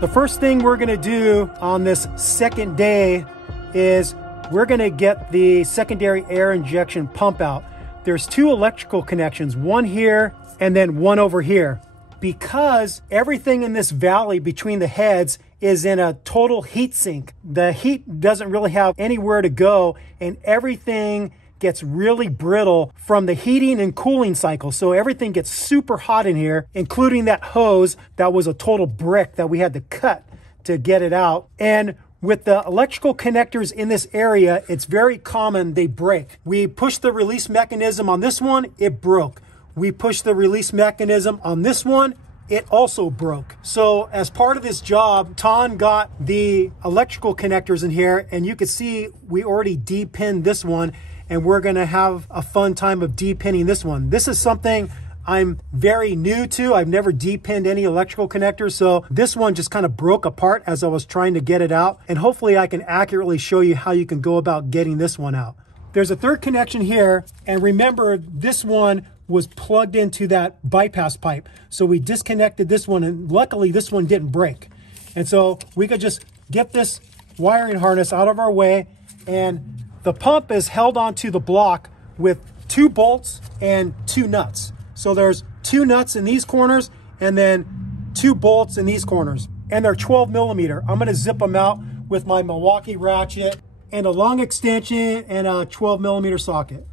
The first thing we're gonna do on this second day is we're gonna get the secondary air injection pump out. There's two electrical connections, one here and then one over here. Because everything in this valley between the heads is in a total heat sink, the heat doesn't really have anywhere to go, and everything gets really brittle from the heating and cooling cycle. So everything gets super hot in here, including that hose that was a total brick that we had to cut to get it out. And with the electrical connectors in this area, it's very common they break. We pushed the release mechanism on this one, it broke. We pushed the release mechanism on this one, it also broke. So as part of this job, Thanh got the electrical connectors in here, and you can see we already de-pinned this one, and we're gonna have a fun time of de-pinning this one. This is something I'm very new to. I've never de-pinned any electrical connectors, so this one just kind of broke apart as I was trying to get it out, and hopefully I can accurately show you how you can go about getting this one out. There's a third connection here, and remember this one was plugged into that bypass pipe. So we disconnected this one, and luckily this one didn't break. And so we could just get this wiring harness out of our way, and the pump is held onto the block with 2 bolts and 2 nuts. So there's 2 nuts in these corners and then 2 bolts in these corners. And they're 12 millimeter. I'm gonna zip them out with my Milwaukee ratchet and a long extension and a 12 millimeter socket.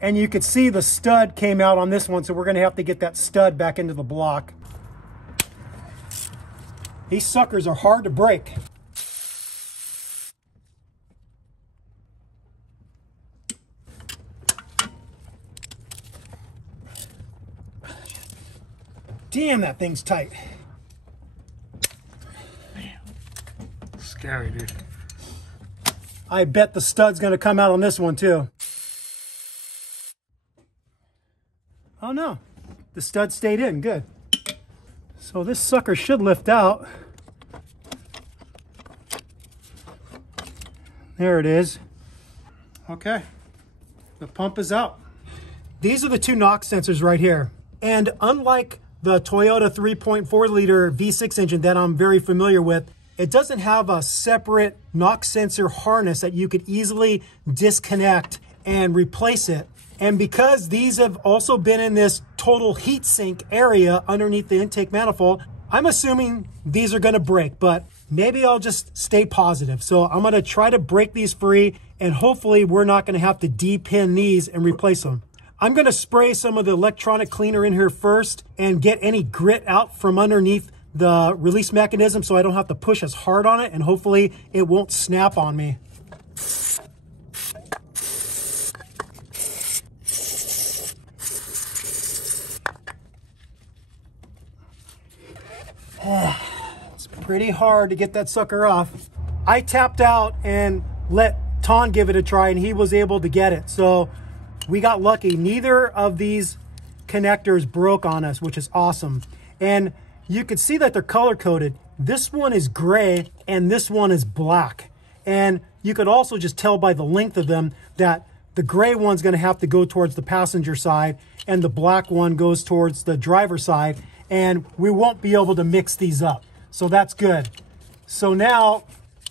And you could see the stud came out on this one, so we're gonna have to get that stud back into the block. These suckers are hard to break. Damn, that thing's tight. Scary, dude. I bet the stud's gonna come out on this one too. Oh no, the stud stayed in, good. So this sucker should lift out. There it is. Okay, the pump is out. These are the 2 NOx sensors right here. And unlike the Toyota 3.4 liter V6 engine that I'm very familiar with, it doesn't have a separate NOx sensor harness that you could easily disconnect and replace it. And because these have also been in this total heat sink area underneath the intake manifold, I'm assuming these are gonna break, but maybe I'll just stay positive. So I'm gonna try to break these free, and hopefully we're not gonna have to de-pin these and replace them. I'm gonna spray some of the electronic cleaner in here first and get any grit out from underneath the release mechanism so I don't have to push as hard on it, and hopefully it won't snap on me. It's pretty hard to get that sucker off. I tapped out and let Thanh give it a try, and he was able to get it. So we got lucky. Neither of these connectors broke on us, which is awesome. And you can see that they're color coded. This one is gray and this one is black. And you could also just tell by the length of them that the gray one's gonna have to go towards the passenger side and the black one goes towards the driver's side, and we won't be able to mix these up. So that's good. So now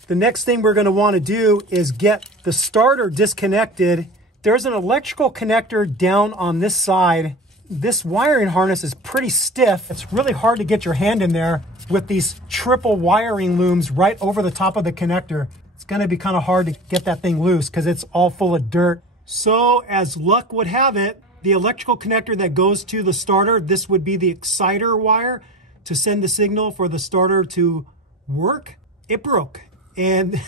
the next thing we're gonna wanna do is get the starter disconnected. There's an electrical connector down on this side. This wiring harness is pretty stiff. It's really hard to get your hand in there with these triple wiring looms right over the top of the connector. It's gonna be kind of hard to get that thing loose because it's all full of dirt. So as luck would have it, the electrical connector that goes to the starter, this would be the exciter wire to send the signal for the starter to work. It broke, and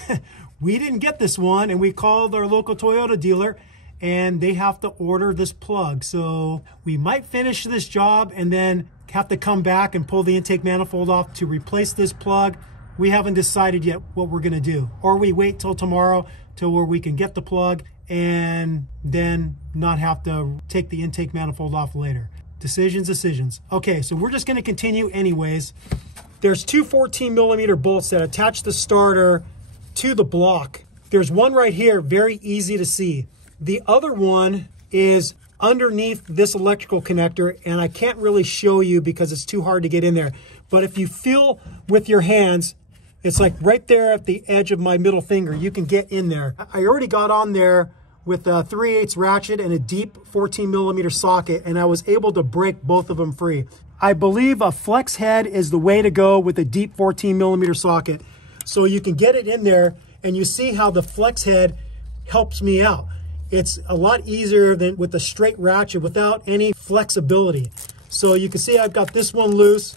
we didn't get this one, and we called our local Toyota dealer, and they have to order this plug. So we might finish this job and then have to come back and pull the intake manifold off to replace this plug. We haven't decided yet what we're gonna do. Or we wait till tomorrow till where we can get the plug and then not have to take the intake manifold off later. Decisions. Okay, so we're just gonna continue anyways. There's 2 14 millimeter bolts that attach the starter to the block. There's one right here, very easy to see. The other one is underneath this electrical connector, and I can't really show you because it's too hard to get in there. But if you feel with your hands, it's like right there at the edge of my middle finger, you can get in there. I already got on there with a 3/8 ratchet and a deep 14mm socket, and I was able to break both of them free. I believe a flex head is the way to go with a deep 14mm socket. So you can get it in there, and you see how the flex head helps me out. It's a lot easier than with a straight ratchet without any flexibility. So you can see I've got this one loose,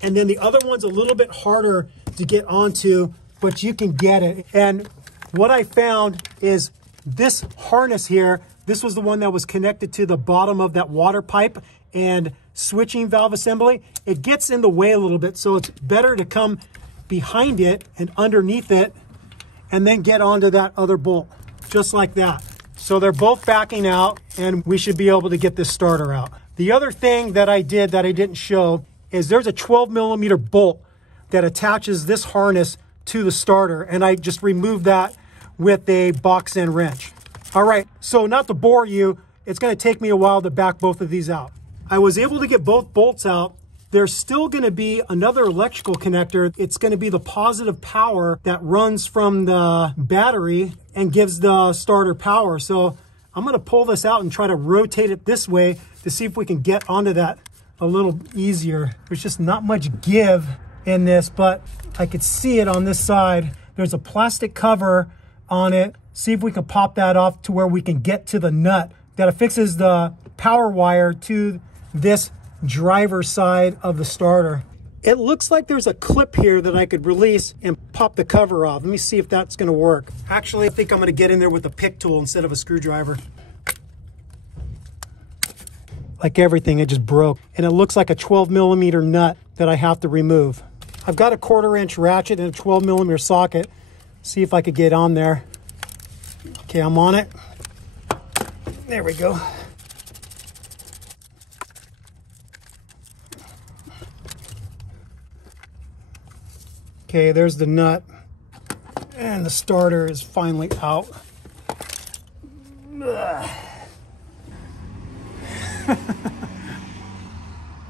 and then the other one's a little bit harder to get onto, but you can get it. And what I found is this harness here, this was the one that was connected to the bottom of that water pipe and switching valve assembly. It gets in the way a little bit, so it's better to come behind it and underneath it and then get onto that other bolt, just like that. So they're both backing out, and we should be able to get this starter out. The other thing that I did that I didn't show is there's a 12mm bolt that attaches this harness to the starter, and I just removed that with a box end wrench. All right, so not to bore you, it's gonna take me a while to back both of these out. I was able to get both bolts out. There's still gonna be another electrical connector. It's gonna be the positive power that runs from the battery and gives the starter power. So I'm gonna pull this out and try to rotate it this way to see if we can get onto that a little easier. There's just not much give in this, but I could see it on this side. There's a plastic cover on it. See if we can pop that off to where we can get to the nut that affixes the power wire to this driver's side of the starter. It looks like there's a clip here that I could release and pop the cover off. Let me see if that's gonna work. Actually, I think I'm gonna get in there with a pick tool instead of a screwdriver. Like everything, it just broke. And it looks like a 12mm nut that I have to remove. I've got a 1/4 inch ratchet and a 12mm socket. See if I could get on there. Okay, I'm on it. There we go. Okay, there's the nut. And the starter is finally out.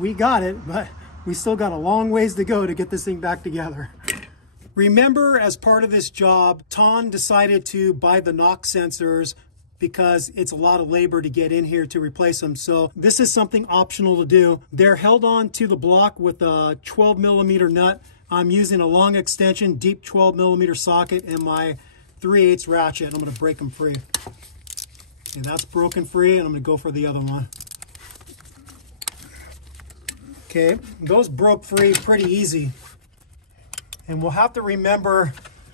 We got it, but we still got a long ways to go to get this thing back together. Remember, as part of this job, Thanh decided to buy the knock sensors because it's a lot of labor to get in here to replace them. So this is something optional to do. They're held on to the block with a 12mm nut. I'm using a long extension, deep 12mm socket and my 3/8 ratchet. I'm gonna break them free. And that's broken free, and I'm gonna go for the other one. Okay, those broke free pretty easy. And we'll have to remember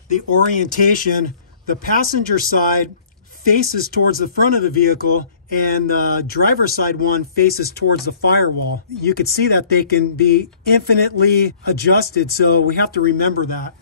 the orientation. The passenger side faces towards the front of the vehicle, and the driver's side one faces towards the firewall. You could see that they can be infinitely adjusted, so we have to remember that.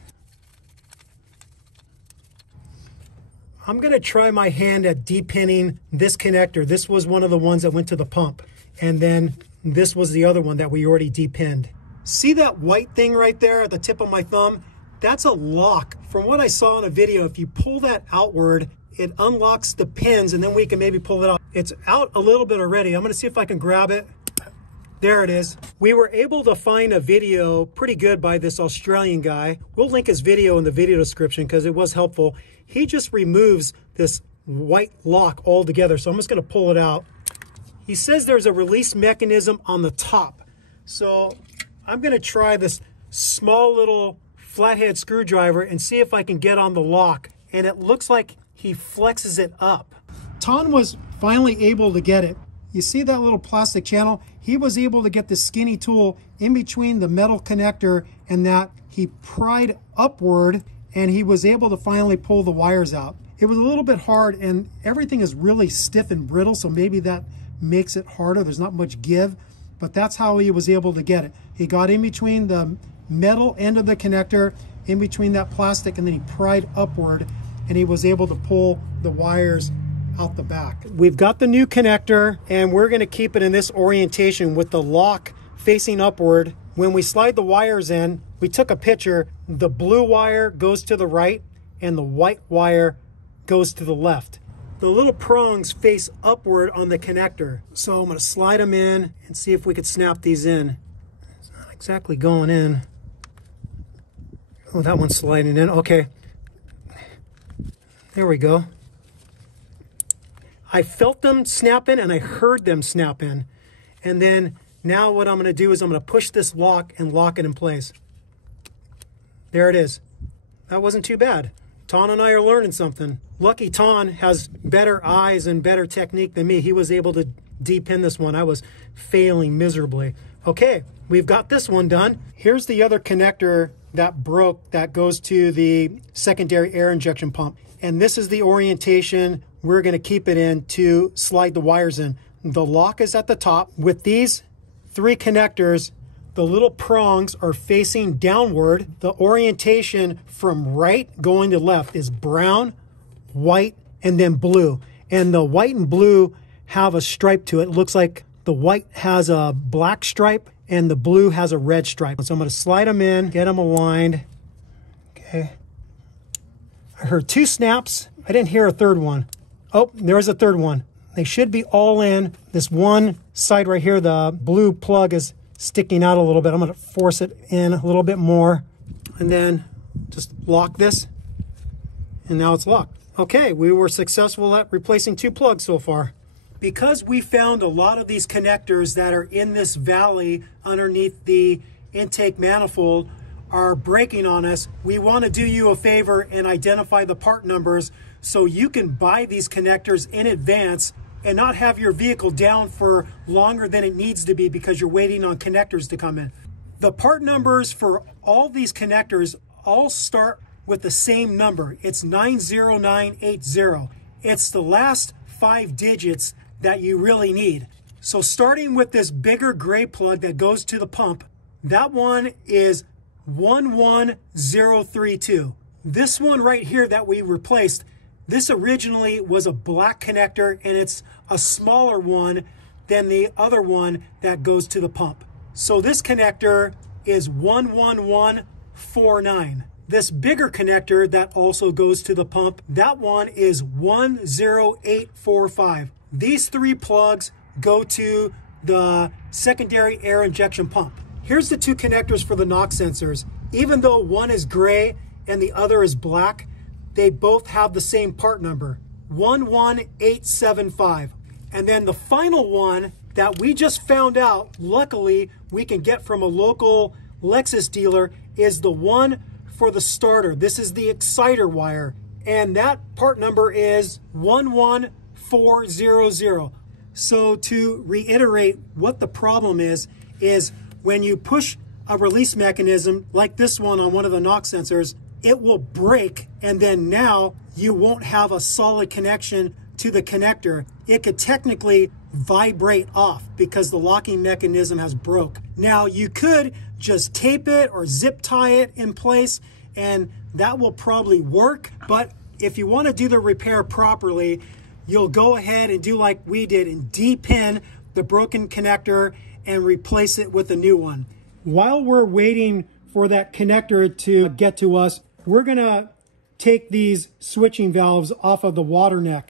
I'm gonna try my hand at depinning this connector. This was one of the ones that went to the pump, and then this was the other one that we already depinned. See that white thing right there at the tip of my thumb? That's a lock. From what I saw in a video, if you pull that outward, it unlocks the pins, and then we can maybe pull it out. It's out a little bit already. I'm gonna see if I can grab it. There it is. We were able to find a video pretty good by this Australian guy. We'll link his video in the video description because it was helpful. He just removes this white lock altogether. So I'm just gonna pull it out. He says there's a release mechanism on the top. So I'm gonna try this small little flathead screwdriver and see if I can get on the lock. And it looks like he flexes it up. Thanh was finally able to get it. You see that little plastic channel? He was able to get the skinny tool in between the metal connector and that. He pried upward and he was able to finally pull the wires out. It was a little bit hard, and everything is really stiff and brittle, so maybe that makes it harder. There's not much give, but that's how he was able to get it. He got in between the metal end of the connector, in between that plastic, and then he pried upward, and he was able to pull the wires out the back. We've got the new connector, and we're gonna keep it in this orientation with the lock facing upward. When we slide the wires in, we took a picture. The blue wire goes to the right, and the white wire goes to the left. the little prongs face upward on the connector. So I'm going to slide them in and see if we could snap these in. It's not exactly going in. Oh, that one's sliding in. Okay. There we go. I felt them snap in and I heard them snap in. And then now what I'm going to do is I'm going to push this lock and lock it in place. There it is. That wasn't too bad. Thanh and I are learning something. Lucky Thanh has better eyes and better technique than me. He was able to de-pin this one. I was failing miserably. Okay, we've got this one done. Here's the other connector that broke that goes to the secondary air injection pump. And this is the orientation we're going to keep it in to slide the wires in. The lock is at the top. With these three connectors, the little prongs are facing downward. The orientation from right going to left is brown, white, and then blue. And the white and blue have a stripe to it. It looks like the white has a black stripe and the blue has a red stripe. So I'm going to slide them in, get them aligned. Okay. I heard two snaps. I didn't hear a third one. Oh, there's a third one. They should be all in. This one side right here, the blue plug is sticking out a little bit. I'm going to force it in a little bit more and then just lock this. And now it's locked. Okay, we were successful at replacing two plugs so far. Because we found a lot of these connectors that are in this valley underneath the intake manifold are breaking on us, we want to do you a favor and identify the part numbers so you can buy these connectors in advance and not have your vehicle down for longer than it needs to be because you're waiting on connectors to come in. The part numbers for all these connectors all start with the same number. It's 90980. It's the last 5 digits that you really need. So starting with this bigger gray plug that goes to the pump, that one is 11032. This one right here that we replaced, this originally was a black connector and it's a smaller one than the other one that goes to the pump. So this connector is 11149. This bigger connector that also goes to the pump, that one is 10845. These three plugs go to the secondary air injection pump. Here's the two connectors for the knock sensors. Even though one is gray and the other is black, they both have the same part number, 11875. And then the final one that we just found out, luckily we can get from a local Lexus dealer, is the one for the starter. This is the exciter wire, and that part number is 11400. So to reiterate what the problem is when you push a release mechanism like this one on one of the knock sensors, it will break, and then now you won't have a solid connection to the connector. It could technically vibrate off because the locking mechanism has broke. Now you could just tape it or zip tie it in place and that will probably work, but if you want to do the repair properly, you'll go ahead and do like we did and de-pin the broken connector and replace it with a new one. While we're waiting for that connector to get to us, we're going to take these switching valves off of the water neck.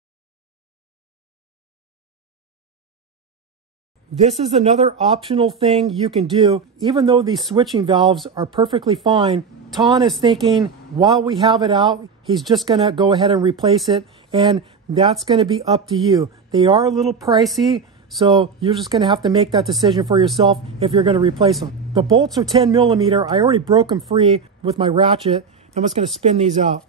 This is another optional thing you can do. Even though these switching valves are perfectly fine, Thanh is thinking while we have it out, he's just going to go ahead and replace it, and that's going to be up to you. They are a little pricey, so you're just going to have to make that decision for yourself if you're going to replace them. The bolts are 10 millimeter. I already broke them free with my ratchet. I'm just going to spin these out.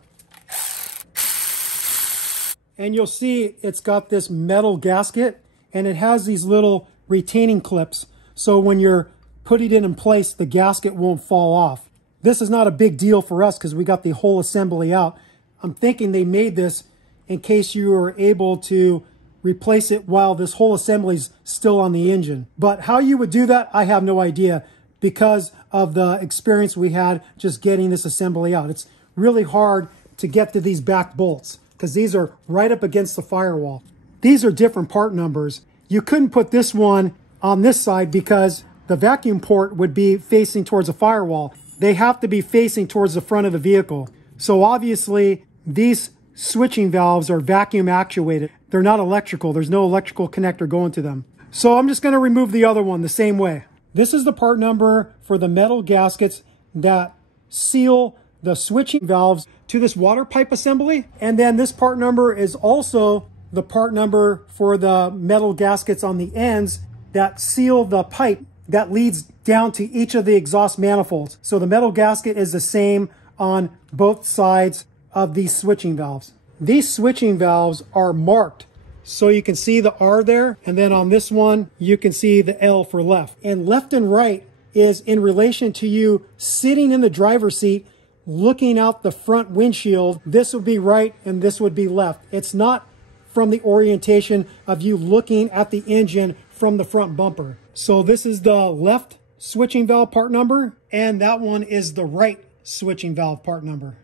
And you'll see it's got this metal gasket, and it has these little retaining clips. So when you're putting it in place, the gasket won't fall off. This is not a big deal for us because we got the whole assembly out. I'm thinking they made this in case you were able to replace it while this whole assembly is still on the engine. But how you would do that, I have no idea because of the experience we had just getting this assembly out. It's really hard to get to these back bolts because these are right up against the firewall. These are different part numbers. You couldn't put this one on this side because the vacuum port would be facing towards the firewall. They have to be facing towards the front of the vehicle. So obviously these switching valves are vacuum actuated. They're not electrical. There's no electrical connector going to them. So I'm just going to remove the other one the same way. This is the part number for the metal gaskets that seal the switching valves to this water pipe assembly. And then this part number is also the part number for the metal gaskets on the ends that seal the pipe that leads down to each of the exhaust manifolds. So the metal gasket is the same on both sides of these switching valves. These switching valves are marked, so you can see the R there, and then on this one you can see the L for left. And left and right is in relation to you sitting in the driver's seat looking out the front windshield. This would be right and this would be left. It's not from the orientation of you looking at the engine from the front bumper. So this is the left switching valve part number, and that one is the right switching valve part number.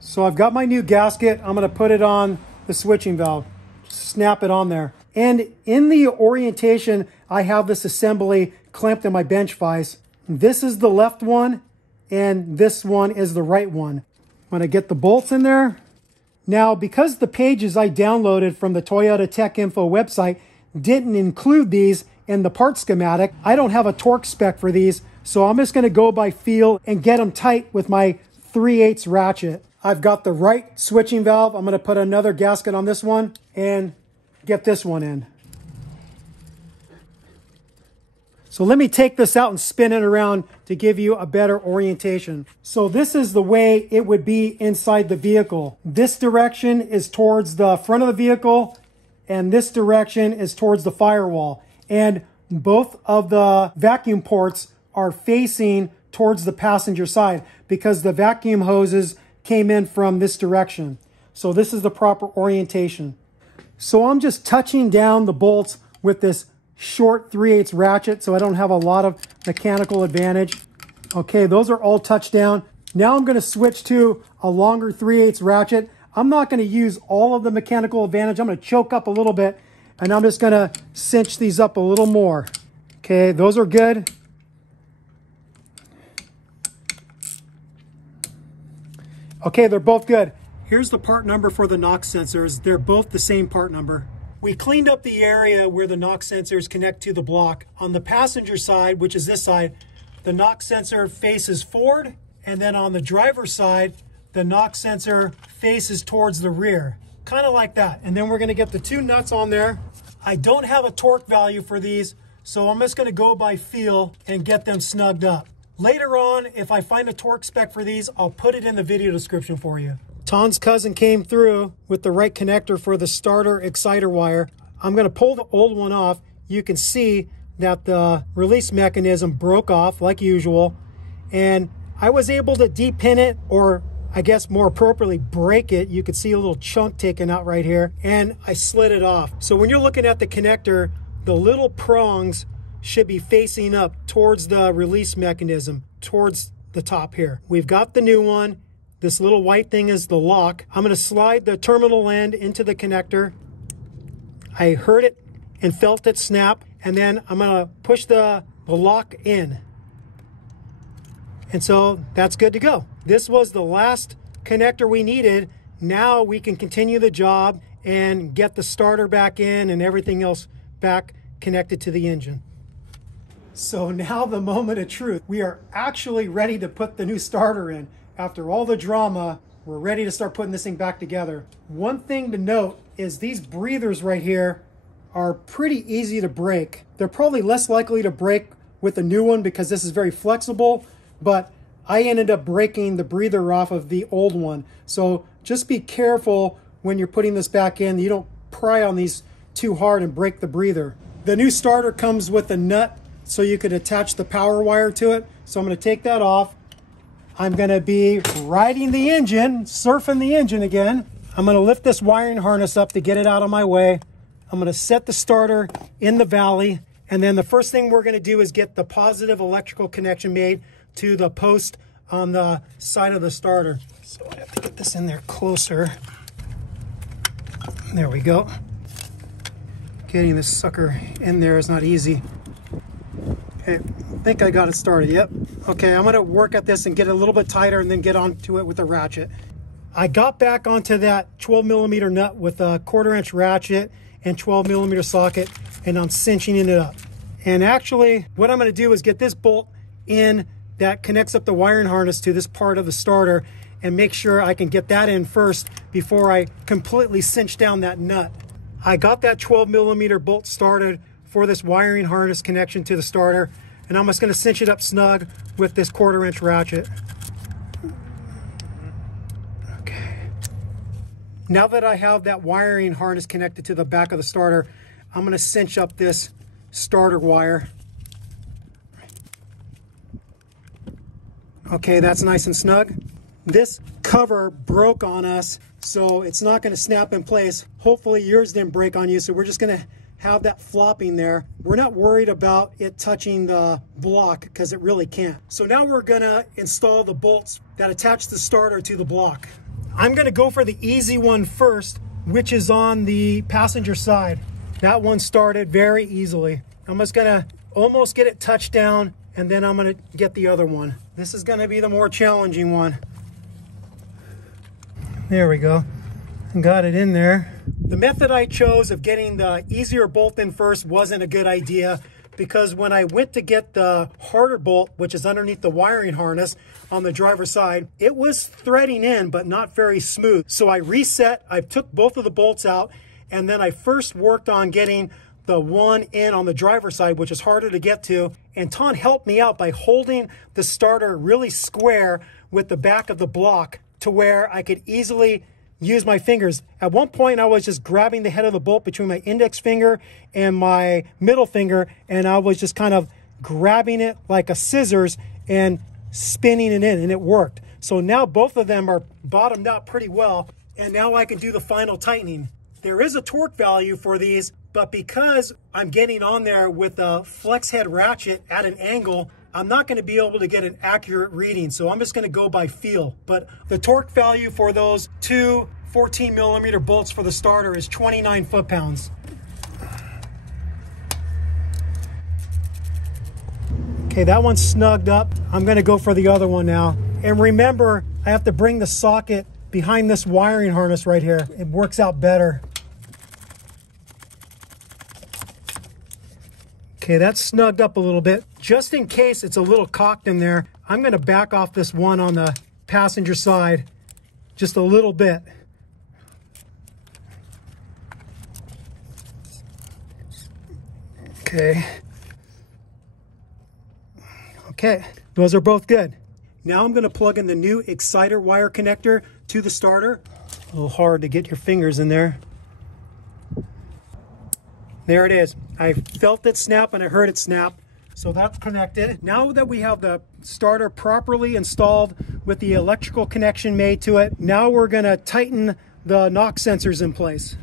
So I've got my new gasket. I'm going to put it on the switching valve. Snap it on there. And in the orientation, I have this assembly clamped in my bench vise. This is the left one, and this one is the right one. I'm going to get the bolts in there. Now, because the pages I downloaded from the Toyota Tech Info website didn't include these in the part schematic, I don't have a torque spec for these, so I'm just going to go by feel and get them tight with my 3/8 ratchet. I've got the right switching valve. I'm going to put another gasket on this one and get this one in. So let me take this out and spin it around to give you a better orientation. So this is the way it would be inside the vehicle. This direction is towards the front of the vehicle, and this direction is towards the firewall. And both of the vacuum ports are facing towards the passenger side because the vacuum hoses came in from this direction. So this is the proper orientation. So I'm just touching down the bolts with this short 3/8 ratchet so I don't have a lot of mechanical advantage. Okay, those are all touched down. Now I'm going to switch to a longer 3/8 ratchet. I'm not going to use all of the mechanical advantage. I'm going to choke up a little bit, and I'm just going to cinch these up a little more. Okay, those are good. Okay, they're both good. Here's the part number for the NOx sensors. They're both the same part number. We cleaned up the area where the NOx sensors connect to the block. On the passenger side, which is this side, the NOx sensor faces forward, and then on the driver's side, the NOx sensor faces towards the rear. Kind of like that. And then we're going to get the two nuts on there. I don't have a torque value for these, so I'm just going to go by feel and get them snugged up. Later on, if I find a torque spec for these, I'll put it in the video description for you. Ton's cousin came through with the right connector for the starter exciter wire. I'm going to pull the old one off. You can see that the release mechanism broke off like usual. And I was able to depin it, or I guess more appropriately break it. You can see a little chunk taken out right here, and I slid it off. So when you're looking at the connector, the little prongs should be facing up towards the release mechanism, towards the top here. We've got the new one. This little white thing is the lock. I'm going to slide the terminal end into the connector. I heard it and felt it snap, and then I'm going to push the lock in. And so that's good to go. This was the last connector we needed. Now we can continue the job and get the starter back in and everything else back connected to the engine. So now the moment of truth. We are actually ready to put the new starter in. After all the drama, we're ready to start putting this thing back together. One thing to note is these breathers right here are pretty easy to break. They're probably less likely to break with the new one because this is very flexible, but I ended up breaking the breather off of the old one. So just be careful when you're putting this back in. You don't pry on these too hard and break the breather. The new starter comes with a nut so you could attach the power wire to it. So I'm going to take that off. I'm going to be riding the engine, surfing the engine again. I'm going to lift this wiring harness up to get it out of my way. I'm going to set the starter in the valley. And then the first thing we're going to do is get the positive electrical connection made to the post on the side of the starter. So I have to get this in there closer. There we go. Getting this sucker in there is not easy. Okay, I think I got it started, yep. Okay, I'm gonna work at this and get it a little bit tighter and then get onto it with a ratchet. I got back onto that 12mm nut with a 1/4" ratchet and 12mm socket, and I'm cinching it up. And actually, what I'm going to do is get this bolt in that connects up the wiring harness to this part of the starter and make sure I can get that in first before I completely cinch down that nut. I got that 12mm bolt started for this wiring harness connection to the starter, and I'm just going to cinch it up snug with this 1/4" ratchet. Now that I have that wiring harness connected to the back of the starter, I'm going to cinch up this starter wire. Okay, that's nice and snug. This cover broke on us, so it's not going to snap in place. Hopefully yours didn't break on you, so we're just going to have that flopping there. We're not worried about it touching the block because it really can't. So now we're going to install the bolts that attach the starter to the block. I'm going to go for the easy one first, which is on the passenger side. That one started very easily. I'm just going to almost get it touched down, and then I'm going to get the other one. This is going to be the more challenging one. There we go. Got it in there. The method I chose of getting the easier bolt in first wasn't a good idea, because when I went to get the harder bolt, which is underneath the wiring harness on the driver's side, it was threading in, but not very smooth. So I reset, I took both of the bolts out, and then I first worked on getting the one in on the driver's side, which is harder to get to. And Thanh helped me out by holding the starter really square with the back of the block to where I could easily use my fingers. At one point, I was just grabbing the head of the bolt between my index finger and my middle finger, and I was just kind of grabbing it like a scissors and spinning it in, and it worked. So now both of them are bottomed out pretty well, and now I can do the final tightening. There is a torque value for these, but because I'm getting on there with a flex head ratchet at an angle, I'm not going to be able to get an accurate reading, so I'm just going to go by feel. But the torque value for those two 14mm bolts for the starter is 29 foot-pounds. Okay, that one's snugged up. I'm going to go for the other one now. And remember, I have to bring the socket behind this wiring harness right here. It works out better. Okay, that's snugged up a little bit. Just in case it's a little cocked in there, I'm going to back off this one on the passenger side just a little bit. Okay, those are both good. Now I'm going to plug in the new exciter wire connector to the starter. A little hard to get your fingers in there. There it is. I felt it snap and I heard it snap. So that's connected. Now that we have the starter properly installed with the electrical connection made to it, now we're going to tighten the knock sensors in place.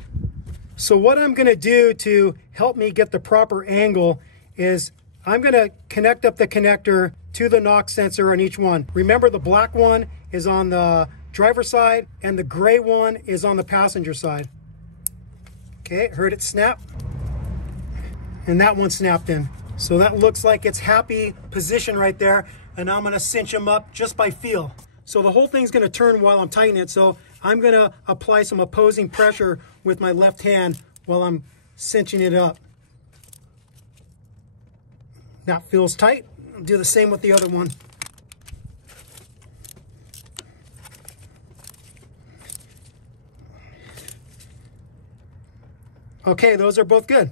So what I'm going to do to help me get the proper angle is I'm going to connect up the connector to the knock sensor on each one. Remember, the black one is on the driver's side and the gray one is on the passenger side. Okay, heard it snap. And that one snapped in. So that looks like it's happy position right there. And I'm going to cinch them up just by feel. So the whole thing's going to turn while I'm tightening it. So I'm going to apply some opposing pressure with my left hand while I'm cinching it up. That feels tight. I'll do the same with the other one. Okay, those are both good.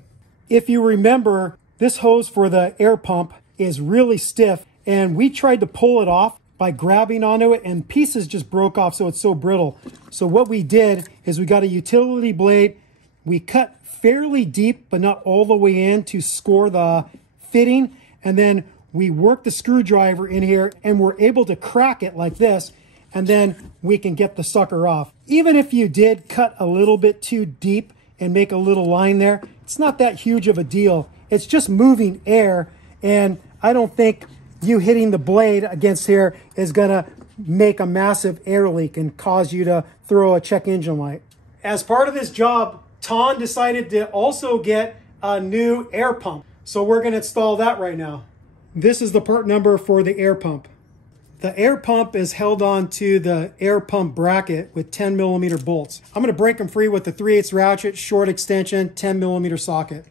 If you remember, this hose for the air pump is really stiff, and we tried to pull it off by grabbing onto it, and pieces just broke off, so it's so brittle. So what we did is we got a utility blade. We cut fairly deep, but not all the way in to score the fitting, and then we worked the screwdriver in here, and we're able to crack it like this, and then we can get the sucker off. Even if you did cut a little bit too deep and make a little line there, it's not that huge of a deal. It's just moving air, and I don't think you hitting the blade against here is gonna make a massive air leak and cause you to throw a check engine light. As part of this job, Thanh decided to also get a new air pump. So we're gonna install that right now. This is the part number for the air pump. The air pump is held on to the air pump bracket with 10mm bolts. I'm going to break them free with the 3/8 ratchet, short extension, 10mm socket.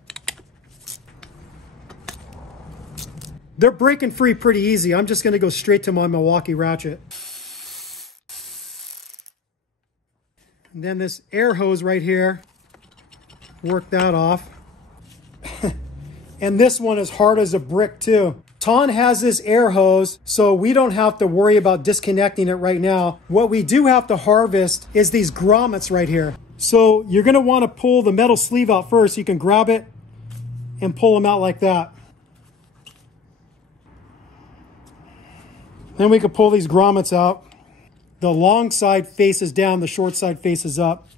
They're breaking free pretty easy. I'm just going to go straight to my Milwaukee ratchet. And then this air hose right here, work that off. And this one is hard as a brick too. Thanh has this air hose, so we don't have to worry about disconnecting it right now. What we do have to harvest is these grommets right here. So you're going to want to pull the metal sleeve out first. You can grab it and pull them out like that. Then we can pull these grommets out. The long side faces down, the short side faces up.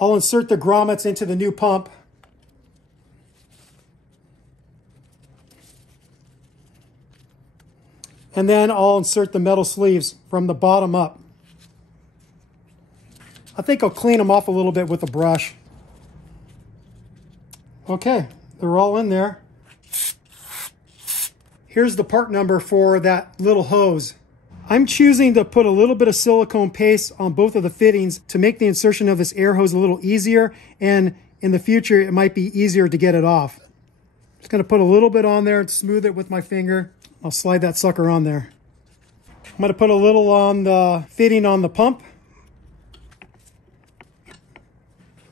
I'll insert the grommets into the new pump. And then I'll insert the metal sleeves from the bottom up. I think I'll clean them off a little bit with a brush. Okay, they're all in there. Here's the part number for that little hose. I'm choosing to put a little bit of silicone paste on both of the fittings to make the insertion of this air hose a little easier, and in the future it might be easier to get it off. Just going to put a little bit on there and smooth it with my finger. I'll slide that sucker on there. I'm going to put a little on the fitting on the pump.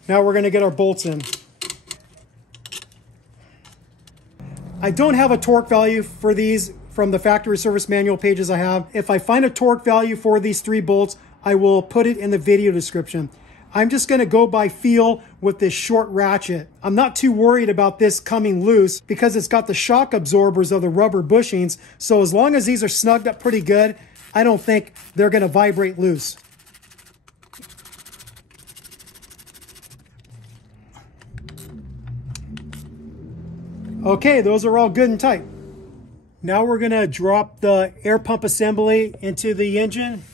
Now we're going to get our bolts in. I don't have a torque value for these from the factory service manual pages I have. If I find a torque value for these 3 bolts, I will put it in the video description. I'm just going to go by feel with this short ratchet. I'm not too worried about this coming loose because it's got the shock absorbers of the rubber bushings. So as long as these are snugged up pretty good, I don't think they're going to vibrate loose. Okay, those are all good and tight. Now we're going to drop the air pump assembly into the engine.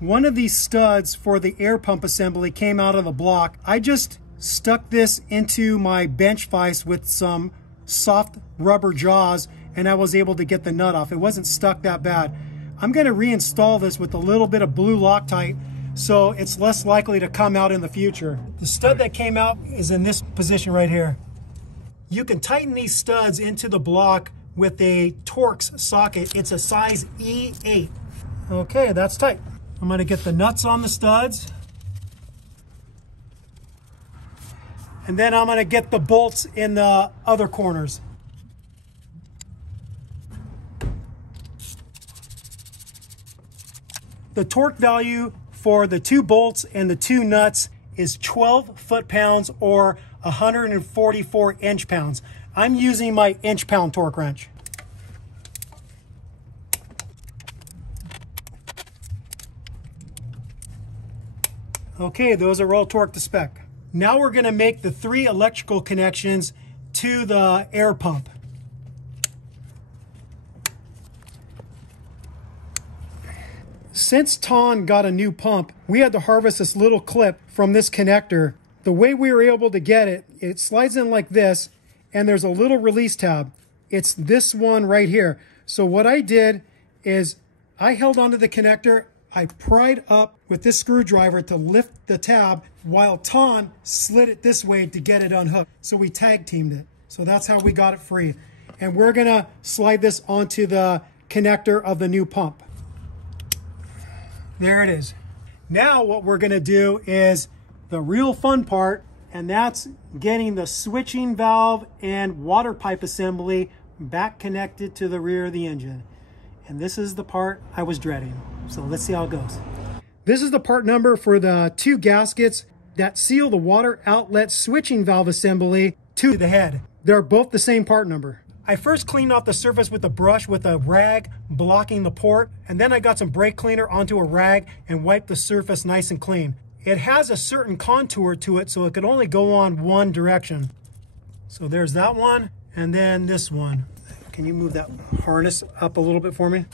One of these studs for the air pump assembly came out of the block. I just stuck this into my bench vise with some soft rubber jaws, and I was able to get the nut off. It wasn't stuck that bad. I'm going to reinstall this with a little bit of blue Loctite so it's less likely to come out in the future. The stud that came out is in this position right here. You can tighten these studs into the block with a Torx socket. It's a size E8. Okay, that's tight. I'm going to get the nuts on the studs. And then I'm going to get the bolts in the other corners. The torque value for the 2 bolts and the 2 nuts is 12 foot-pounds or 144 inch-pounds. I'm using my inch-pound torque wrench. Okay, those are all torqued to spec. Now we're going to make the 3 electrical connections to the air pump. Since Thanh got a new pump, we had to harvest this little clip from this connector. The way we were able to get it, it slides in like this, and there's a little release tab. It's this one right here. So what I did is I held onto the connector, I pried up with this screwdriver to lift the tab, while Thanh slid it this way to get it unhooked. So we tag teamed it. So that's how we got it free. And we're gonna slide this onto the connector of the new pump. There it is. Now what we're gonna do is the real fun part, and that's getting the switching valve and water pipe assembly back connected to the rear of the engine. And this is the part I was dreading. So let's see how it goes. This is the part number for the 2 gaskets that seal the water outlet switching valve assembly to the head. They're both the same part number. I first cleaned off the surface with a brush with a rag blocking the port, and then I got some brake cleaner onto a rag and wiped the surface nice and clean. It has a certain contour to it, so it could only go on one direction. So there's that one, and then this one. Can you move that harness up a little bit for me?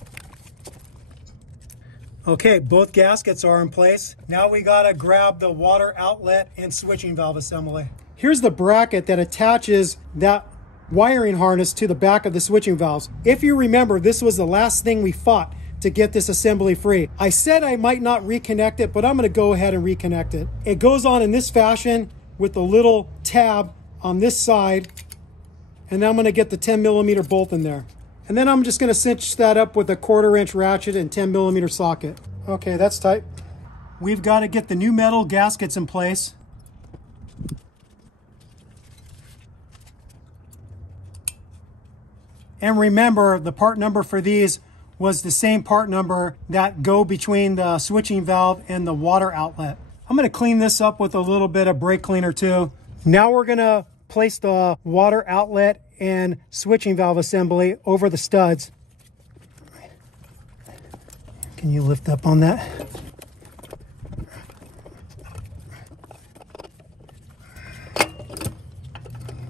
Okay, both gaskets are in place. Now we gotta grab the water outlet and switching valve assembly. Here's the bracket that attaches that wiring harness to the back of the switching valves. If you remember, this was the last thing we fought to get this assembly free. I said I might not reconnect it, but I'm gonna go ahead and reconnect it. It goes on in this fashion with the little tab on this side, and then I'm gonna get the 10mm bolt in there. And then I'm just gonna cinch that up with a 1/4" ratchet and 10mm socket. Okay, that's tight. We've gotta get the new metal gaskets in place. And remember, the part number for these was the same part number that go between the switching valve and the water outlet. I'm gonna clean this up with a little bit of brake cleaner too. Now we're gonna place the water outlet and switching valve assembly over the studs. Can you lift up on that?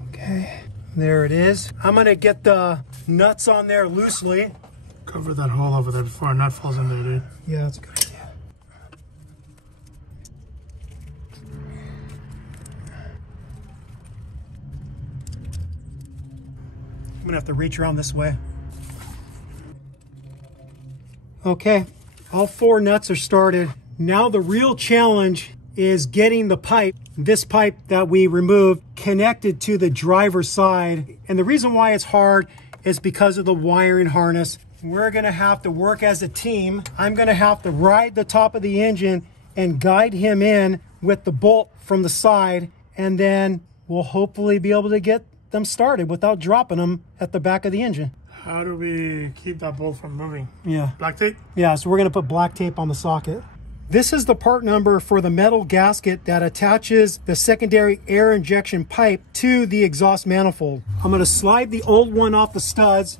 Okay, there it is. I'm gonna get the nuts on there loosely. Cover that hole over there before a nut falls in there, dude. Yeah, that's a good idea. I'm gonna have to reach around this way. Okay, all 4 nuts are started. Now the real challenge is getting the pipe, this pipe that we removed, connected to the driver's side. And the reason why it's hard is because of the wiring harness. We're gonna have to work as a team. I'm gonna have to ride the top of the engine and guide him in with the bolt from the side, and then we'll hopefully be able to get them started without dropping them at the back of the engine. How do we keep that bolt from moving? Yeah. Black tape? Yeah, so we're gonna put black tape on the socket. This is the part number for the metal gasket that attaches the secondary air injection pipe to the exhaust manifold. I'm gonna slide the old one off the studs.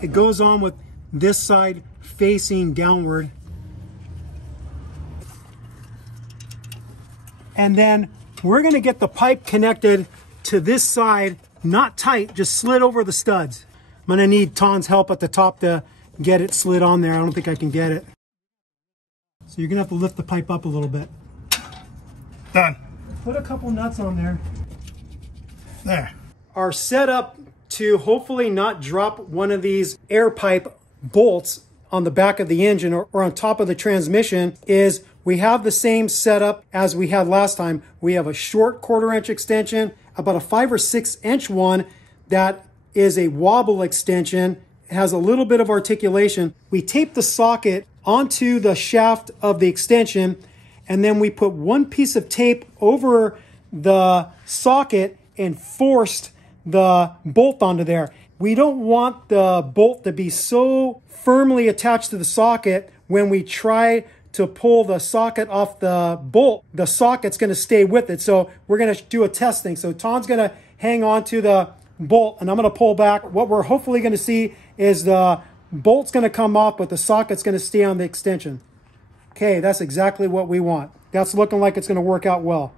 It goes on with this side facing downward. And then we're gonna get the pipe connected to this side, not tight, just slid over the studs. I'm gonna need Ton's help at the top to get it slid on there. I don't think I can get it. So you're gonna have to lift the pipe up a little bit. Done. Put a couple nuts on there. There. Our setup to hopefully not drop one of these air pipe bolts on the back of the engine or on top of the transmission is we have the same setup as we had last time. We have a short 1/4" extension, about a 5 or 6 inch one that is a wobble extension. It has a little bit of articulation. We tape the socket onto the shaft of the extension, and then we put one piece of tape over the socket and forced the bolt onto there. We don't want the bolt to be so firmly attached to the socket when we try to pull the socket off the bolt, the socket's gonna stay with it. So we're gonna do a testing. So Tom's gonna hang on to the bolt and I'm gonna pull back. What we're hopefully gonna see is the bolt's gonna come off, but the socket's gonna stay on the extension. Okay, that's exactly what we want. That's looking like it's gonna work out well.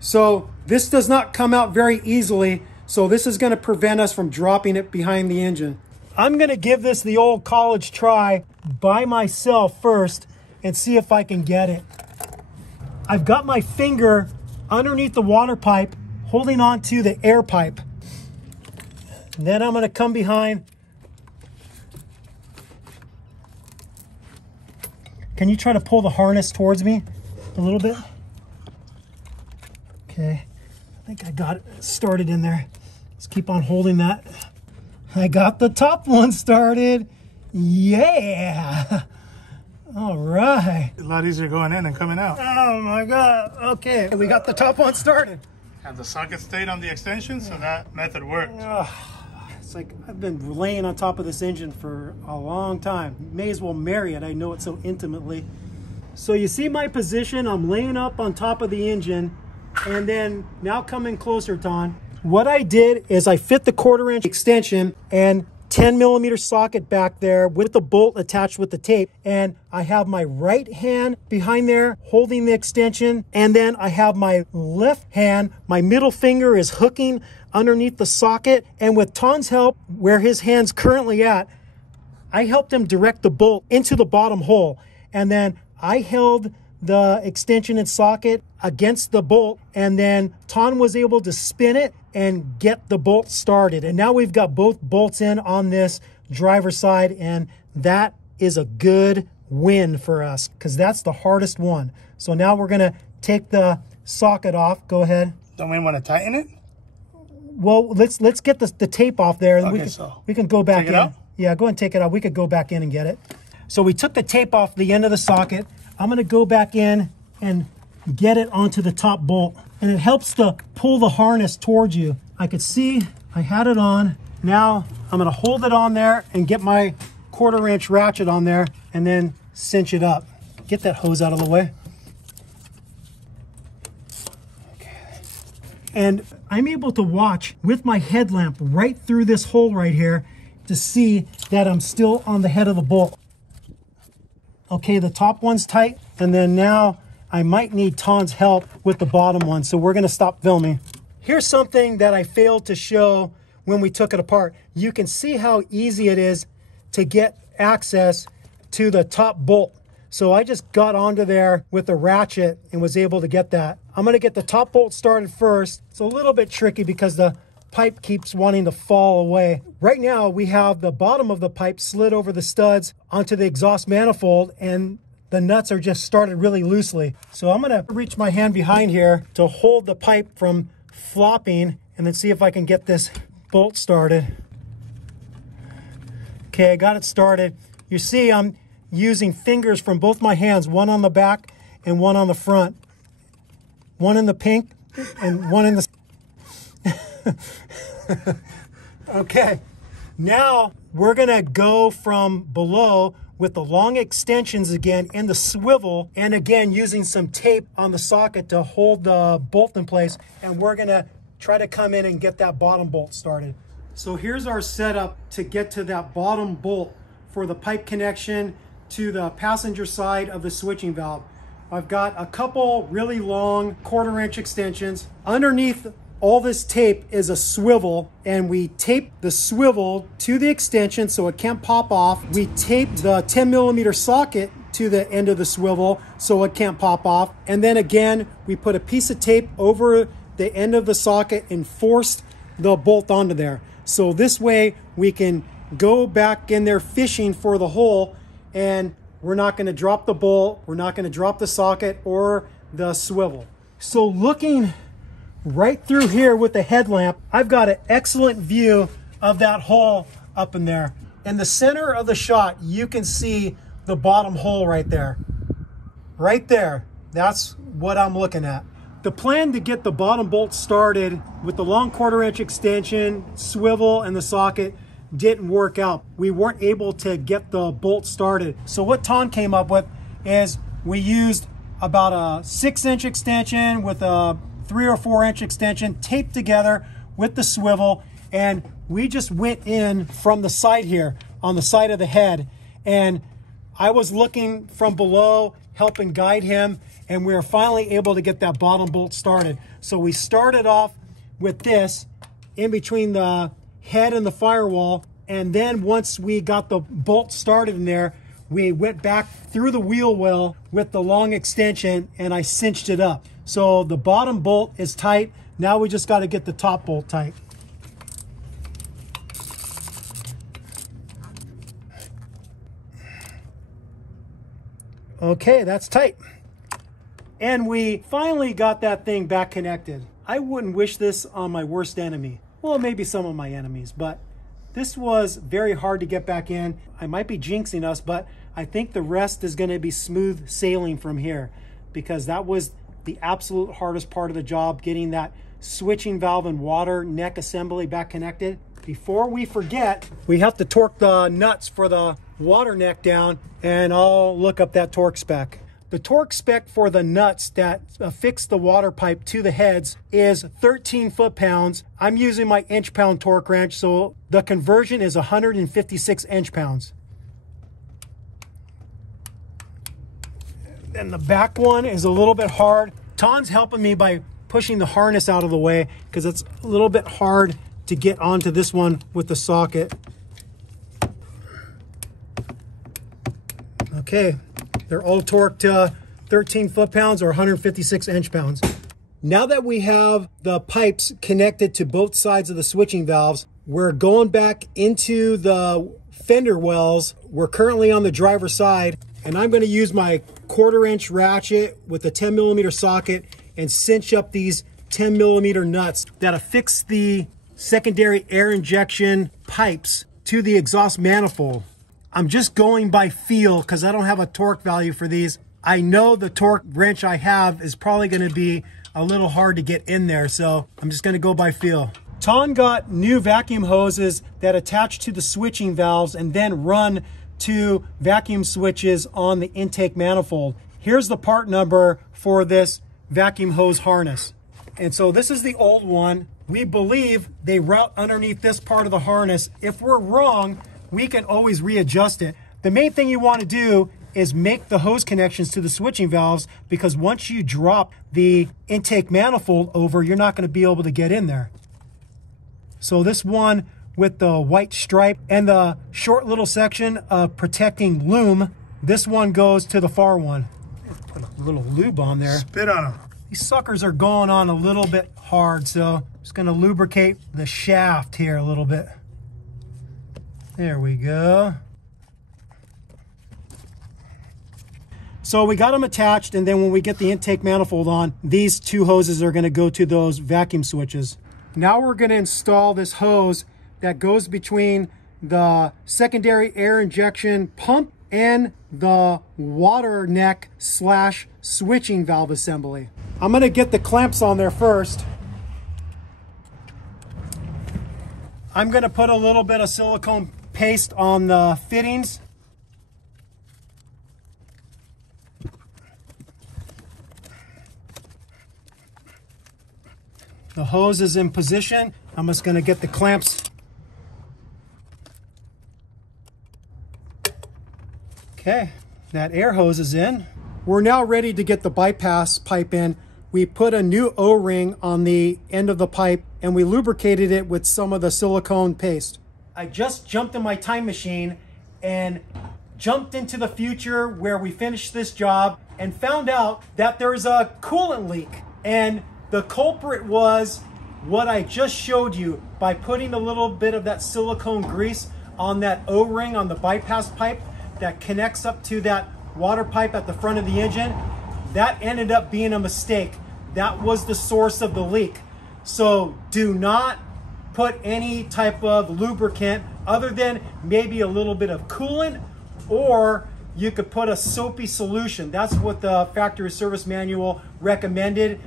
So this does not come out very easily, so this is gonna prevent us from dropping it behind the engine. I'm gonna give this the old college try by myself first and see if I can get it. I've got my finger underneath the water pipe holding on to the air pipe. And then I'm gonna come behind. Can you try to pull the harness towards me a little bit? Okay, I think I got it started in there. Let's keep on holding that. I got the top one started. Yeah. All right. A lot easier going in than coming out. Oh my God. Okay, we got the top one started. And the socket stayed on the extension, so that method worked. It's like I've been laying on top of this engine for a long time. May as well marry it. I know it so intimately. So you see my position. I'm laying up on top of the engine, and then now coming closer, Ton. What I did is I fit the 1/4 inch extension and 10mm socket back there with the bolt attached with the tape. And I have my right hand behind there holding the extension. And then I have my left hand, my middle finger is hooking underneath the socket. And with Ton's help, where his hand's currently at, I helped him direct the bolt into the bottom hole. And then I held the extension and socket against the bolt, and then Thanh was able to spin it and get the bolt started. And now we've got both bolts in on this driver's side, and that is a good win for us because that's the hardest one. So now we're gonna take the socket off. Go ahead. Don't we want to tighten it? Well, let's get the tape off there. Okay, we can go back take it in. out? Yeah, go ahead and take it out. We could go back in and get it. So we took the tape off the end of the socket. I'm gonna go back in and get it onto the top bolt. And it helps to pull the harness towards you. I could see I had it on. Now I'm gonna hold it on there and get my 1/4 inch ratchet on there and then cinch it up. Get that hose out of the way. And I'm able to watch with my headlamp right through this hole right here to see that I'm still on the head of the bolt. Okay, the top one's tight, and then now I might need Thanh's help with the bottom one, so we're gonna stop filming. Here's something that I failed to show when we took it apart. You can see how easy it is to get access to the top bolt. So I just got onto there with a ratchet and was able to get that. I'm gonna get the top bolt started first. It's a little bit tricky because the pipe keeps wanting to fall away. Right now we have the bottom of the pipe slid over the studs onto the exhaust manifold, and the nuts are just started really loosely. So I'm gonna reach my hand behind here to hold the pipe from flopping and then see if I can get this bolt started. Okay, I got it started. You see I'm using fingers from both my hands, one on the back and one on the front. One in the pink and one in the... Okay, now we're gonna go from below with the long extensions again in the swivel, and again using some tape on the socket to hold the bolt in place, and we're gonna try to come in and get that bottom bolt started. So here's our setup to get to that bottom bolt for the pipe connection to the passenger side of the switching valve. I've got a couple really long 1/4 inch extensions. Underneath all this tape is a swivel, and we tape the swivel to the extension so it can't pop off. We tape the 10mm socket to the end of the swivel so it can't pop off. And then again, we put a piece of tape over the end of the socket and forced the bolt onto there. So this way we can go back in there fishing for the hole, and we're not going to drop the bolt, we're not going to drop the socket or the swivel. So looking right through here with the headlamp, I've got an excellent view of that hole up in there. In the center of the shot, you can see the bottom hole right there. Right there, that's what I'm looking at. The plan to get the bottom bolt started with the long 1/4 inch extension, swivel, and the socket didn't work out. We weren't able to get the bolt started. So what Thanh came up with is we used about a 6-inch extension with a 3 or 4 inch extension taped together with the swivel, and we just went in from the side here on the side of the head, and I was looking from below, helping guide him, and we were finally able to get that bottom bolt started. So we started off with this in between the head and the firewall, and then once we got the bolt started in there, we went back through the wheel well with the long extension, and I cinched it up. So the bottom bolt is tight. Now we just got to get the top bolt tight. Okay, that's tight. And we finally got that thing back connected. I wouldn't wish this on my worst enemy. Well, maybe some of my enemies, but this was very hard to get back in. I might be jinxing us, but I think the rest is going to be smooth sailing from here, because that was the absolute hardest part of the job, getting that switching valve and water neck assembly back connected. Before we forget, we have to torque the nuts for the water neck down, and I'll look up that torque spec. The torque spec for the nuts that affix the water pipe to the heads is 13 foot-pounds. I'm using my inch-pound torque wrench, so the conversion is 156 inch-pounds. And the back one is a little bit hard. Thanh's helping me by pushing the harness out of the way because it's a little bit hard to get onto this one with the socket. Okay, they're all torqued to 13 foot-pounds or 156 inch-pounds. Now that we have the pipes connected to both sides of the switching valves, we're going back into the fender wells. We're currently on the driver's side, and I'm going to use my 1/4-inch ratchet with a 10mm socket and cinch up these 10mm nuts that affix the secondary air injection pipes to the exhaust manifold. I'm just going by feel because I don't have a torque value for these. I know the torque wrench I have is probably going to be a little hard to get in there, so I'm just going to go by feel. Thanh got new vacuum hoses that attach to the switching valves and then run to vacuum switches on the intake manifold. Here's the part number for this vacuum hose harness. And so this is the old one. We believe they route underneath this part of the harness. If we're wrong, we can always readjust it. The main thing you want to do is make the hose connections to the switching valves, because once you drop the intake manifold over, you're not going to be able to get in there. So this one with the white stripe and the short little section of protecting loom, this one goes to the far one. Put a little lube on there. Spit on them. These suckers are going on a little bit hard, so I'm just going to lubricate the shaft here a little bit. There we go. So we got them attached, and then when we get the intake manifold on, these two hoses are going to go to those vacuum switches. Now we're going to install this hose that goes between the secondary air injection pump and the water neck / switching valve assembly. I'm going to get the clamps on there first. I'm going to put a little bit of silicone paste on the fittings. The hose is in position. I'm just going to get the clamps. Okay, that air hose is in. We're now ready to get the bypass pipe in. We put a new O-ring on the end of the pipe and we lubricated it with some of the silicone paste. I just jumped in my time machine and jumped into the future where we finished this job and found out that there's a coolant leak. And the culprit was what I just showed you by putting a little bit of that silicone grease on that O-ring on the bypass pipe that connects up to that water pipe at the front of the engine. That ended up being a mistake. That was the source of the leak. So do not put any type of lubricant other than maybe a little bit of coolant, or you could put a soapy solution. That's what the factory service manual recommended,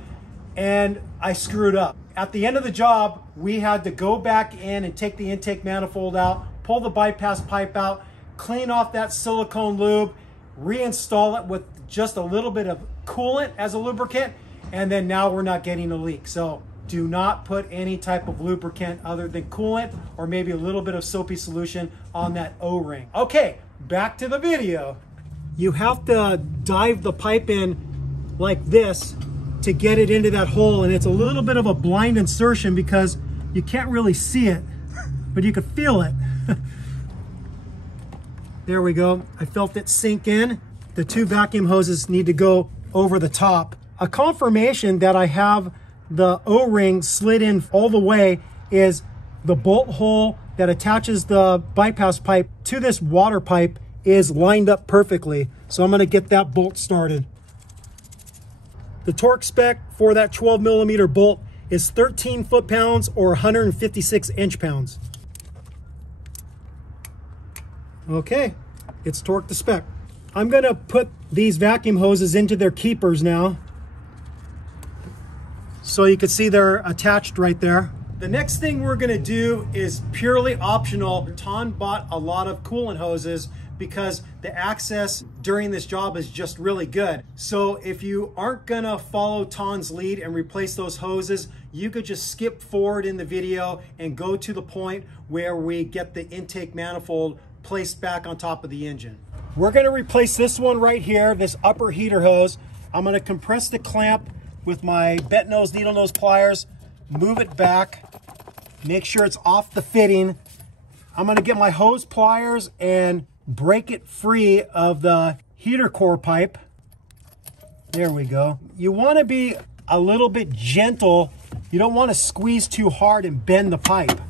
and I screwed up. At the end of the job, we had to go back in and take the intake manifold out, pull the bypass pipe out, clean off that silicone lube, reinstall it with just a little bit of coolant as a lubricant, and then now we're not getting a leak. So do not put any type of lubricant other than coolant or maybe a little bit of soapy solution on that O-ring. Okay, back to the video. You have to dive the pipe in like this to get it into that hole, and it's a little bit of a blind insertion because you can't really see it, but you can feel it. There we go. I felt it sink in. The two vacuum hoses need to go over the top. A confirmation that I have the O-ring slid in all the way is the bolt hole that attaches the bypass pipe to this water pipe is lined up perfectly. So I'm going to get that bolt started. The torque spec for that 12mm bolt is 13 foot-pounds or 156 inch-pounds. Okay, it's torqued to spec. I'm going to put these vacuum hoses into their keepers now, so you can see they're attached right there. The next thing we're going to do is purely optional. Thanh bought a lot of coolant hoses because the access during this job is just really good. So if you aren't gonna follow Than's lead and replace those hoses, you could just skip forward in the video and go to the point where we get the intake manifold placed back on top of the engine. We're gonna replace this one right here, this upper heater hose. I'm gonna compress the clamp with my bent nose, needle nose pliers, move it back, make sure it's off the fitting. I'm gonna get my hose pliers and break it free of the heater core pipe. There we go. You want to be a little bit gentle. You don't want to squeeze too hard and bend the pipe.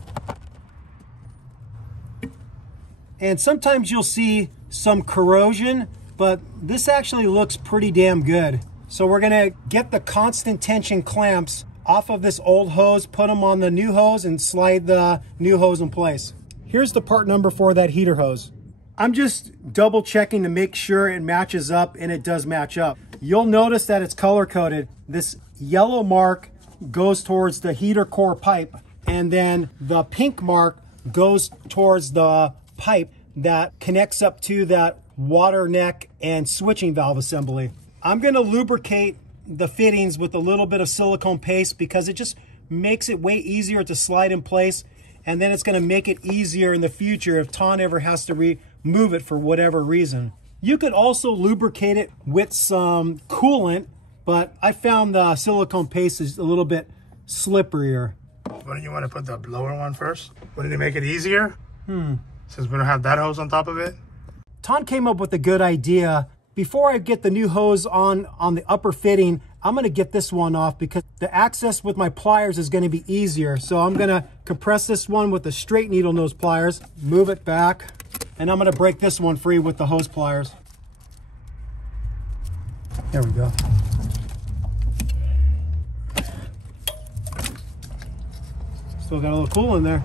And sometimes you'll see some corrosion, but this actually looks pretty damn good. So we're gonna get the constant tension clamps off of this old hose, put them on the new hose, and slide the new hose in place. Here's the part number for that heater hose. I'm just double checking to make sure it matches up, and it does match up. You'll notice that it's color coded. This yellow mark goes towards the heater core pipe, and then the pink mark goes towards the pipe that connects up to that water neck and switching valve assembly. I'm going to lubricate the fittings with a little bit of silicone paste because it just makes it way easier to slide in place, and then it's going to make it easier in the future if Thanh ever has to remove it for whatever reason. You could also lubricate it with some coolant, but I found the silicone paste is a little bit slipperier. Wouldn't you want to put the lower one first? Wouldn't it make it easier? Since we don't have that hose on top of it? Thanh came up with a good idea. Before I get the new hose on the upper fitting, I'm going to get this one off because the access with my pliers is going to be easier. So I'm going to compress this one with the straight needle nose pliers, move it back, and I'm going to break this one free with the hose pliers. There we go. Still got a little cool in there.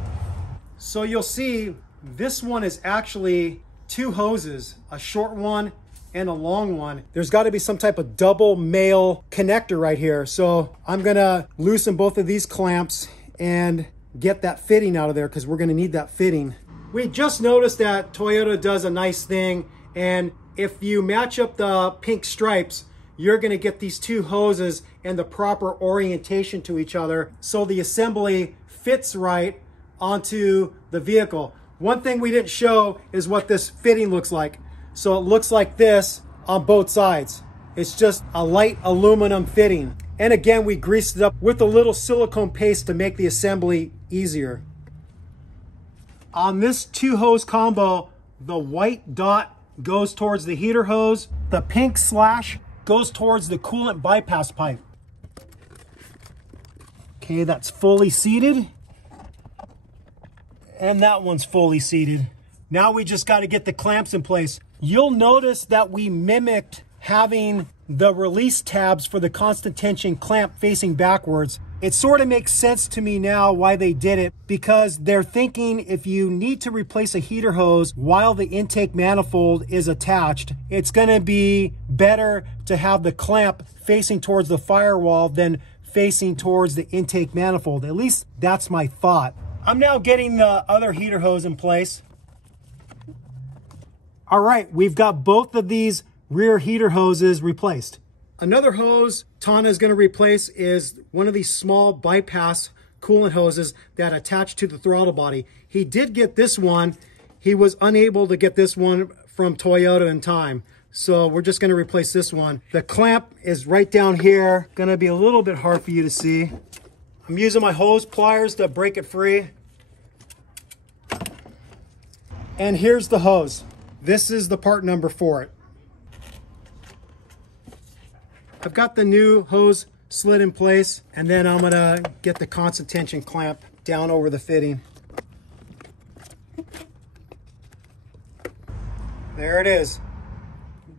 So you'll see this one is actually two hoses, a short one and a long one. There's got to be some type of double male connector right here. So I'm gonna loosen both of these clamps and get that fitting out of there because we're gonna need that fitting. We just noticed that Toyota does a nice thing, and if you match up the pink stripes, you're gonna get these two hoses and the proper orientation to each other so the assembly fits right onto the vehicle. One thing we didn't show is what this fitting looks like. So it looks like this on both sides. It's just a light aluminum fitting. And again, we greased it up with a little silicone paste to make the assembly easier. On this two hose combo, the white dot goes towards the heater hose. The pink slash goes towards the coolant bypass pipe. Okay, that's fully seated. And that one's fully seated. Now we just got to get the clamps in place. You'll notice that we mimicked having the release tabs for the constant tension clamp facing backwards. It sort of makes sense to me now why they did it, because they're thinking if you need to replace a heater hose while the intake manifold is attached, it's going to be better to have the clamp facing towards the firewall than facing towards the intake manifold. At least that's my thought. I'm now getting the other heater hose in place. All right, we've got both of these rear heater hoses replaced. Another hose Thanh is going to replace is one of these small bypass coolant hoses that attach to the throttle body. He did get this one. He was unable to get this one from Toyota in time. So we're just going to replace this one. The clamp is right down here. Going to be a little bit hard for you to see. I'm using my hose pliers to break it free. And here's the hose. This is the part number for it. I've got the new hose slid in place, and then I'm gonna get the constant tension clamp down over the fitting. There it is.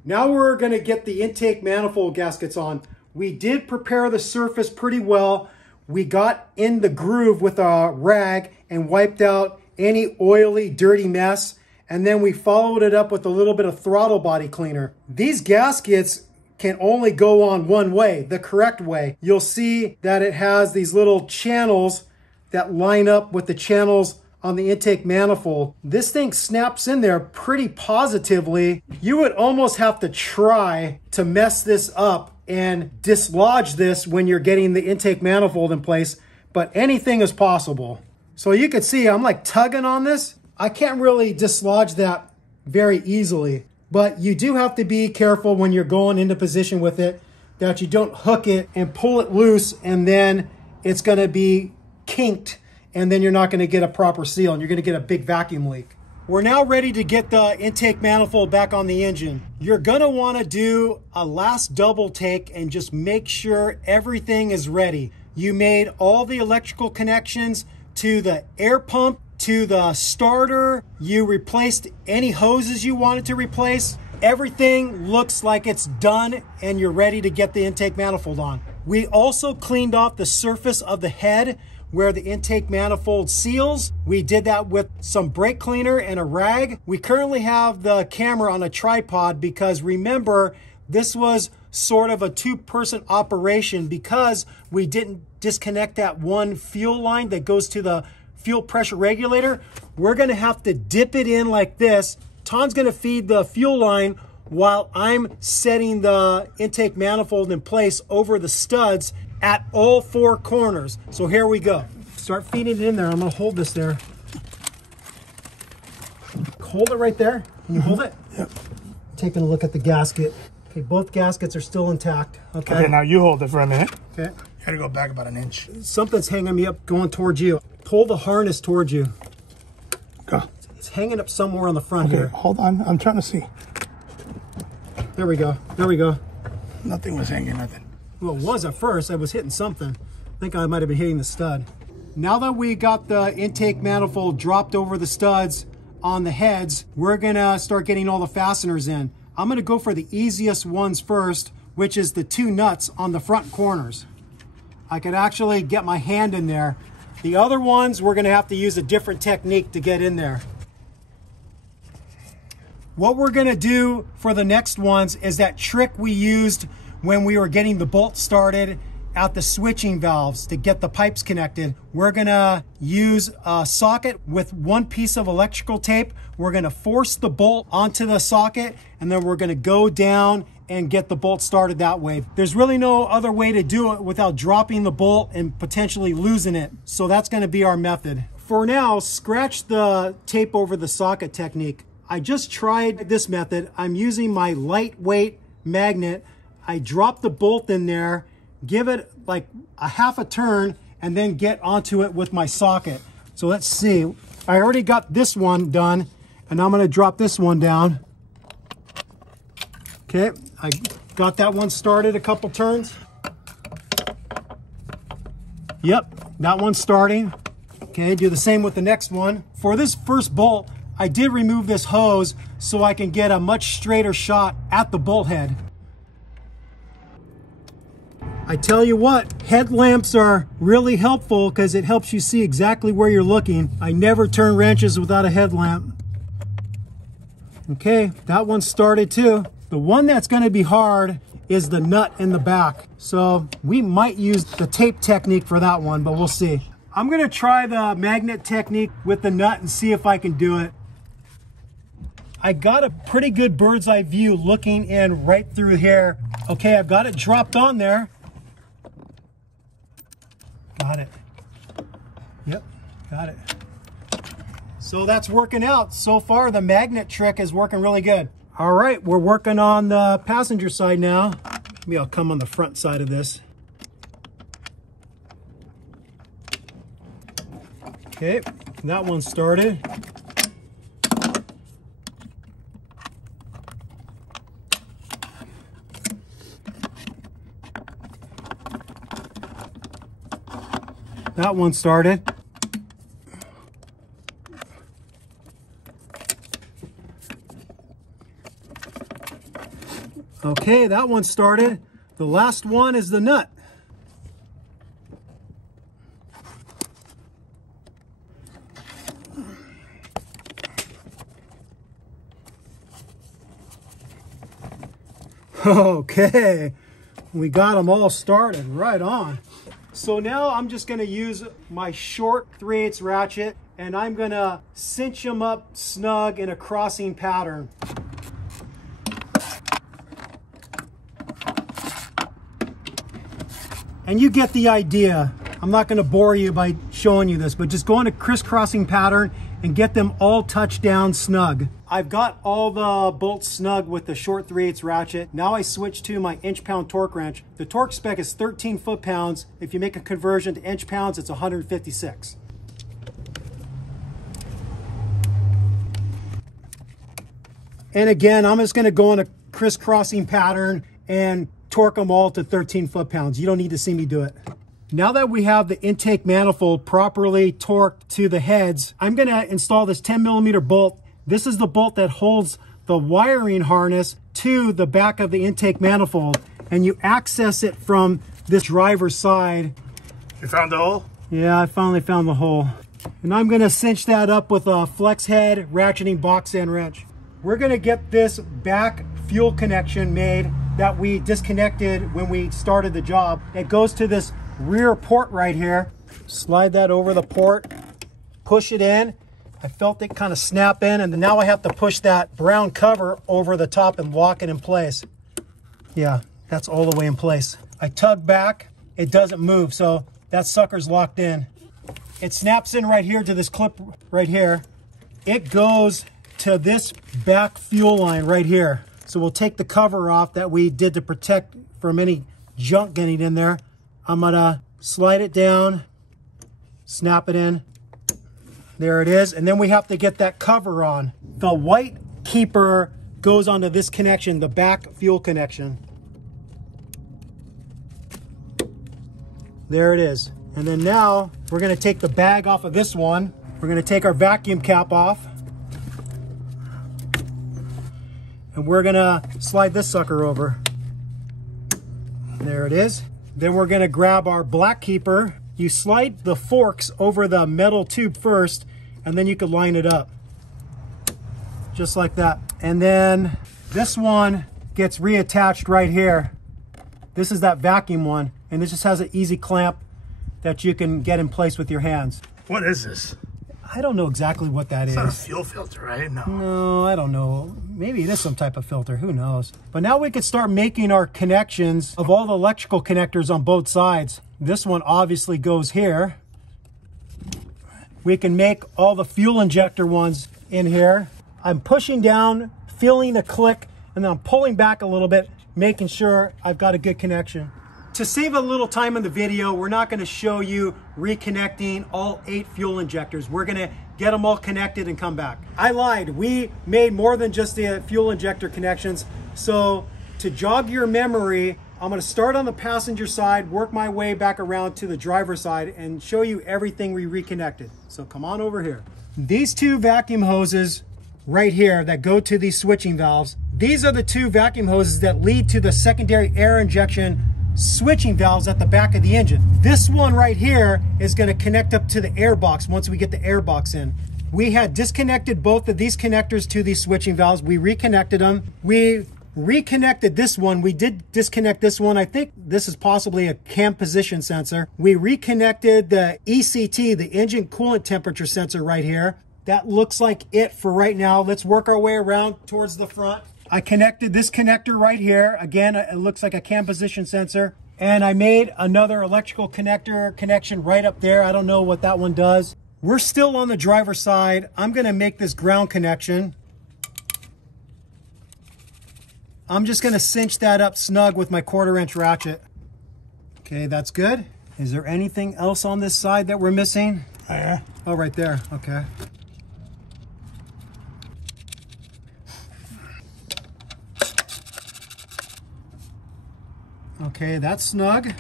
Now we're gonna get the intake manifold gaskets on. We did prepare the surface pretty well. We got in the groove with a rag and wiped out any oily, dirty mess. And then we followed it up with a little bit of throttle body cleaner. These gaskets can only go on one way, the correct way. You'll see that it has these little channels that line up with the channels on the intake manifold. This thing snaps in there pretty positively. You would almost have to try to mess this up and dislodge this when you're getting the intake manifold in place, but anything is possible. So you can see I'm like tugging on this. I can't really dislodge that very easily, but you do have to be careful when you're going into position with it that you don't hook it and pull it loose, and then it's going to be kinked, and then you're not going to get a proper seal and you're going to get a big vacuum leak. We're now ready to get the intake manifold back on the engine. You're gonna wanna do a last double take and just make sure everything is ready. You made all the electrical connections to the air pump, to the starter. You replaced any hoses you wanted to replace. Everything looks like it's done and you're ready to get the intake manifold on. We also cleaned off the surface of the head where the intake manifold seals. We did that with some brake cleaner and a rag. We currently have the camera on a tripod because remember, this was sort of a two-person operation because we didn't disconnect that one fuel line that goes to the fuel pressure regulator. We're gonna have to dip it in like this. Ton's gonna feed the fuel line while I'm setting the intake manifold in place over the studs at all four corners. So here we go. Start feeding it in there. I'm gonna hold this there. Hold it right there. Can you hold it? Yep. Taking a look at the gasket. Okay, both gaskets are still intact. Okay. Okay, now you hold it for a minute. Okay. You gotta go back about an inch. Something's hanging me up going towards you. Pull the harness towards you. Go. It's hanging up somewhere on the front here. Hold on. I'm trying to see. There we go. There we go. Nothing was hanging, nothing. Well, it was at first. I was hitting something. I think I might have been hitting the stud. Now that we got the intake manifold dropped over the studs on the heads, we're gonna start getting all the fasteners in. I'm gonna go for the easiest ones first, which is the two nuts on the front corners. I could actually get my hand in there. The other ones, we're gonna have to use a different technique to get in there. What we're gonna do for the next ones is that trick we used when we were getting the bolt started at the switching valves to get the pipes connected. We're gonna use a socket with one piece of electrical tape. We're gonna force the bolt onto the socket and then we're gonna go down and get the bolt started that way. There's really no other way to do it without dropping the bolt and potentially losing it. So that's gonna be our method. For now, scratch the tape over the socket technique. I just tried this method. I'm using my lightweight magnet. I drop the bolt in there, give it like a half a turn, and then get onto it with my socket. So let's see. I already got this one done, and I'm gonna drop this one down. Okay, I got that one started a couple turns. Yep, that one's starting. Okay, do the same with the next one. For this first bolt, I did remove this hose so I can get a much straighter shot at the bolt head. I tell you what, headlamps are really helpful because it helps you see exactly where you're looking. I never turn wrenches without a headlamp. Okay, that one started too. The one that's going to be hard is the nut in the back. So we might use the tape technique for that one, but we'll see. I'm going to try the magnet technique with the nut and see if I can do it. I got a pretty good bird's eye view looking in right through here. Okay, I've got it dropped on there. Got it. Yep, got it. So that's working out. So far, the magnet trick is working really good. All right, we're working on the passenger side now. Maybe I'll come on the front side of this. Okay, that one started. That one started. Okay, that one started. The last one is the nut. Okay, we got them all started, right on. So now I'm just gonna use my short 3/8 ratchet and I'm gonna cinch them up snug in a crossing pattern. And you get the idea. I'm not gonna bore you by showing you this, but just go in a crisscrossing pattern and get them all touched down snug. I've got all the bolts snug with the short 3/8 ratchet. Now I switch to my inch-pound torque wrench. The torque spec is 13 foot-pounds. If you make a conversion to inch-pounds, it's 156. And again, I'm just gonna go in a crisscrossing pattern and torque them all to 13 foot-pounds. You don't need to see me do it. Now that we have the intake manifold properly torqued to the heads, I'm gonna install this 10mm bolt. This is the bolt that holds the wiring harness to the back of the intake manifold, and you access it from this driver's side. You found the hole? Yeah, I finally found the hole. And I'm gonna cinch that up with a flex head ratcheting box end wrench. We're gonna get this back fuel connection made that we disconnected when we started the job. It goes to this rear port right here. Slide that over the port, push it in. I felt it kind of snap in, and now I have to push that brown cover over the top and lock it in place. Yeah, that's all the way in place. I tug back, it doesn't move, so that sucker's locked in. It snaps in right here to this clip right here. It goes to this back fuel line right here. So we'll take the cover off that we did to protect from any junk getting in there. I'm gonna slide it down, snap it in. There it is. And then we have to get that cover on. The white keeper goes onto this connection, the back fuel connection. There it is. And then now we're gonna take the bag off of this one. We're gonna take our vacuum cap off. And we're gonna slide this sucker over. There it is. Then we're gonna grab our black keeper. You slide the forks over the metal tube first, and then you can line it up. Just like that. And then this one gets reattached right here. This is that vacuum one, and this just has an easy clamp that you can get in place with your hands. What is this? I don't know exactly what that is. It's not a fuel filter, right? No. No, I don't know. Maybe it is some type of filter, who knows? But now we can start making our connections of all the electrical connectors on both sides. This one obviously goes here. We can make all the fuel injector ones in here. I'm pushing down, feeling a click, and then I'm pulling back a little bit, making sure I've got a good connection. To save a little time in the video, we're not gonna show you reconnecting all 8 fuel injectors. We're gonna get them all connected and come back. I lied, we made more than just the fuel injector connections. So to jog your memory, I'm gonna start on the passenger side, work my way back around to the driver's side, and show you everything we reconnected. So come on over here. These 2 vacuum hoses right here that go to these switching valves, these are the 2 vacuum hoses that lead to the secondary air injection switching valves at the back of the engine. This one right here is going to connect up to the air box once we get the air box in. We had disconnected both of these connectors to these switching valves. We reconnected them. We reconnected this one. We did disconnect this one. I think this is possibly a cam position sensor. We reconnected the ECT, the engine coolant temperature sensor right here. That looks like it for right now. Let's work our way around towards the front. I connected this connector right here. Again, it looks like a cam position sensor. And I made another electrical connector connection right up there. I don't know what that one does. We're still on the driver's side. I'm gonna make this ground connection. I'm just gonna cinch that up snug with my 1/4 inch ratchet. Okay, that's good. Is there anything else on this side that we're missing? Yeah. Oh, right there, okay. Okay, that's snug.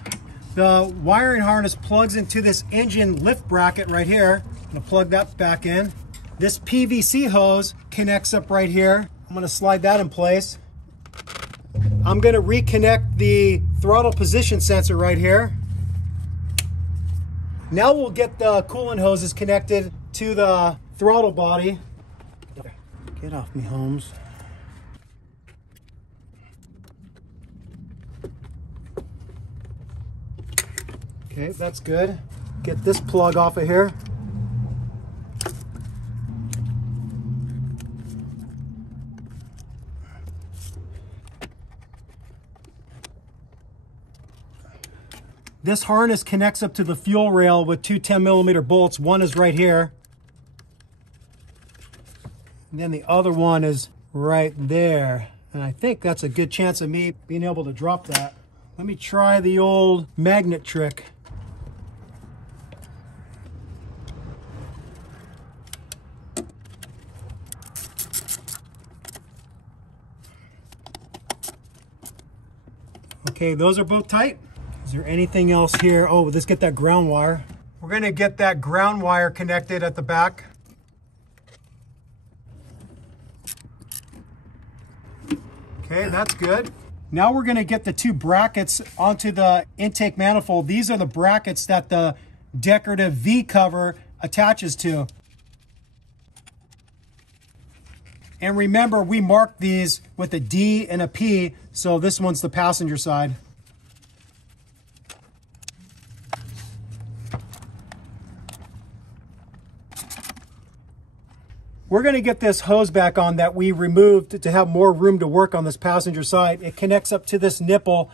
The wiring harness plugs into this engine lift bracket right here. I'm gonna plug that back in. This PVC hose connects up right here. I'm gonna slide that in place. I'm gonna reconnect the throttle position sensor right here. Now we'll get the coolant hoses connected to the throttle body. Get off me, Holmes. Okay, that's good. Get this plug off of here. This harness connects up to the fuel rail with 2 10mm bolts. One is right here. And then the other one is right there. And I think that's a good chance of me being able to drop that. Let me try the old magnet trick. Okay, those are both tight. Is there anything else here? Oh, let's get that ground wire. We're gonna get that ground wire connected at the back. Okay, that's good. Now we're gonna get the two brackets onto the intake manifold. These are the brackets that the decorative V cover attaches to. And remember, we marked these with a D and a P, so this one's the passenger side. We're going to get this hose back on that we removed to have more room to work on this passenger side. It connects up to this nipple.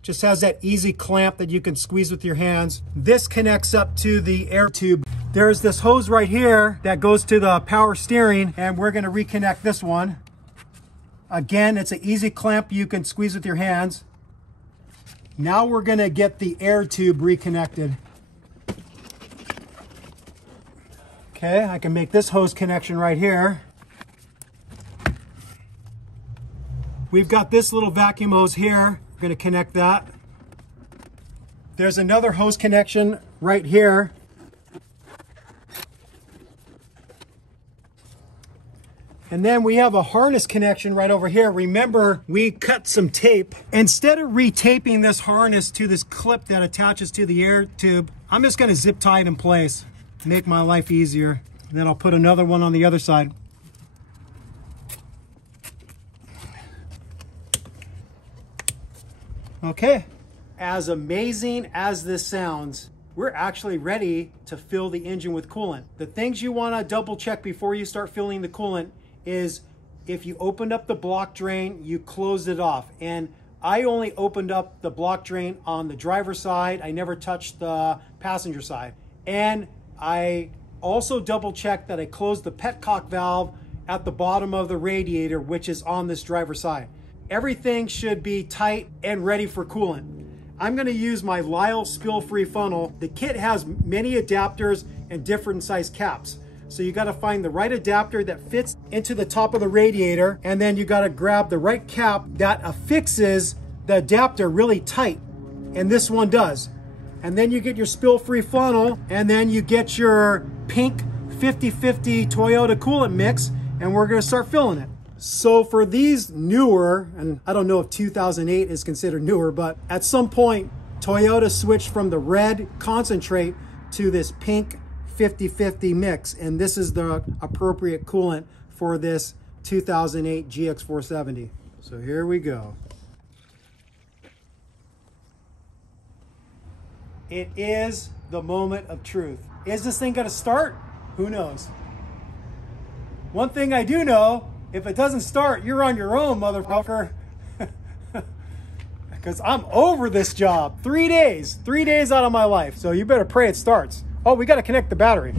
Just has that easy clamp that you can squeeze with your hands. This connects up to the air tube. There's this hose right here that goes to the power steering, and we're going to reconnect this one. Again, it's an easy clamp you can squeeze with your hands. Now we're going to get the air tube reconnected. Okay, I can make this hose connection right here. We've got this little vacuum hose here. We're going to connect that. There's another hose connection right here. And then we have a harness connection right over here. Remember, we cut some tape. Instead of retaping this harness to this clip that attaches to the air tube, I'm just going to zip tie it in place. Make my life easier. And then I'll put another one on the other side. Okay. As amazing as this sounds, we're actually ready to fill the engine with coolant. The things you want to double check before you start filling the coolant is if you opened up the block drain, you closed it off. And I only opened up the block drain on the driver's side. I never touched the passenger side. And I also double checked that I closed the petcock valve at the bottom of the radiator, which is on this driver's side. Everything should be tight and ready for coolant. I'm going to use my Lyle spill-free funnel. The kit has many adapters and different size caps. So you got to find the right adapter that fits into the top of the radiator, and then you got to grab the right cap that affixes the adapter really tight, and this one does. And then you get your spill-free funnel, and then you get your pink 50/50 Toyota coolant mix, and we're going to start filling it. So for these newer, and I don't know if 2008 is considered newer, but at some point Toyota switched from the red concentrate to this pink 50/50 mix, and this is the appropriate coolant for this 2008 GX470. So here we go. It is the moment of truth. Is this thing gonna start? Who knows? One thing I do know, if it doesn't start, you're on your own, motherfucker. Because I'm over this job. 3 days out of my life. So you better pray it starts. Oh, we got to connect the battery.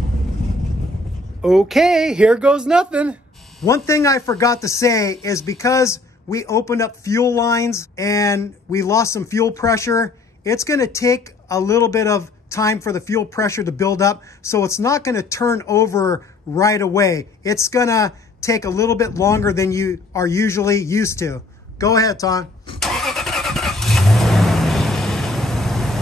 Okay, here goes nothing. One thing I forgot to say is because we opened up fuel lines and we lost some fuel pressure, it's going to take a little bit of time for the fuel pressure to build up. So it's not going to turn over right away. It's going to take a little bit longer than you are usually used to. Go ahead, Tom.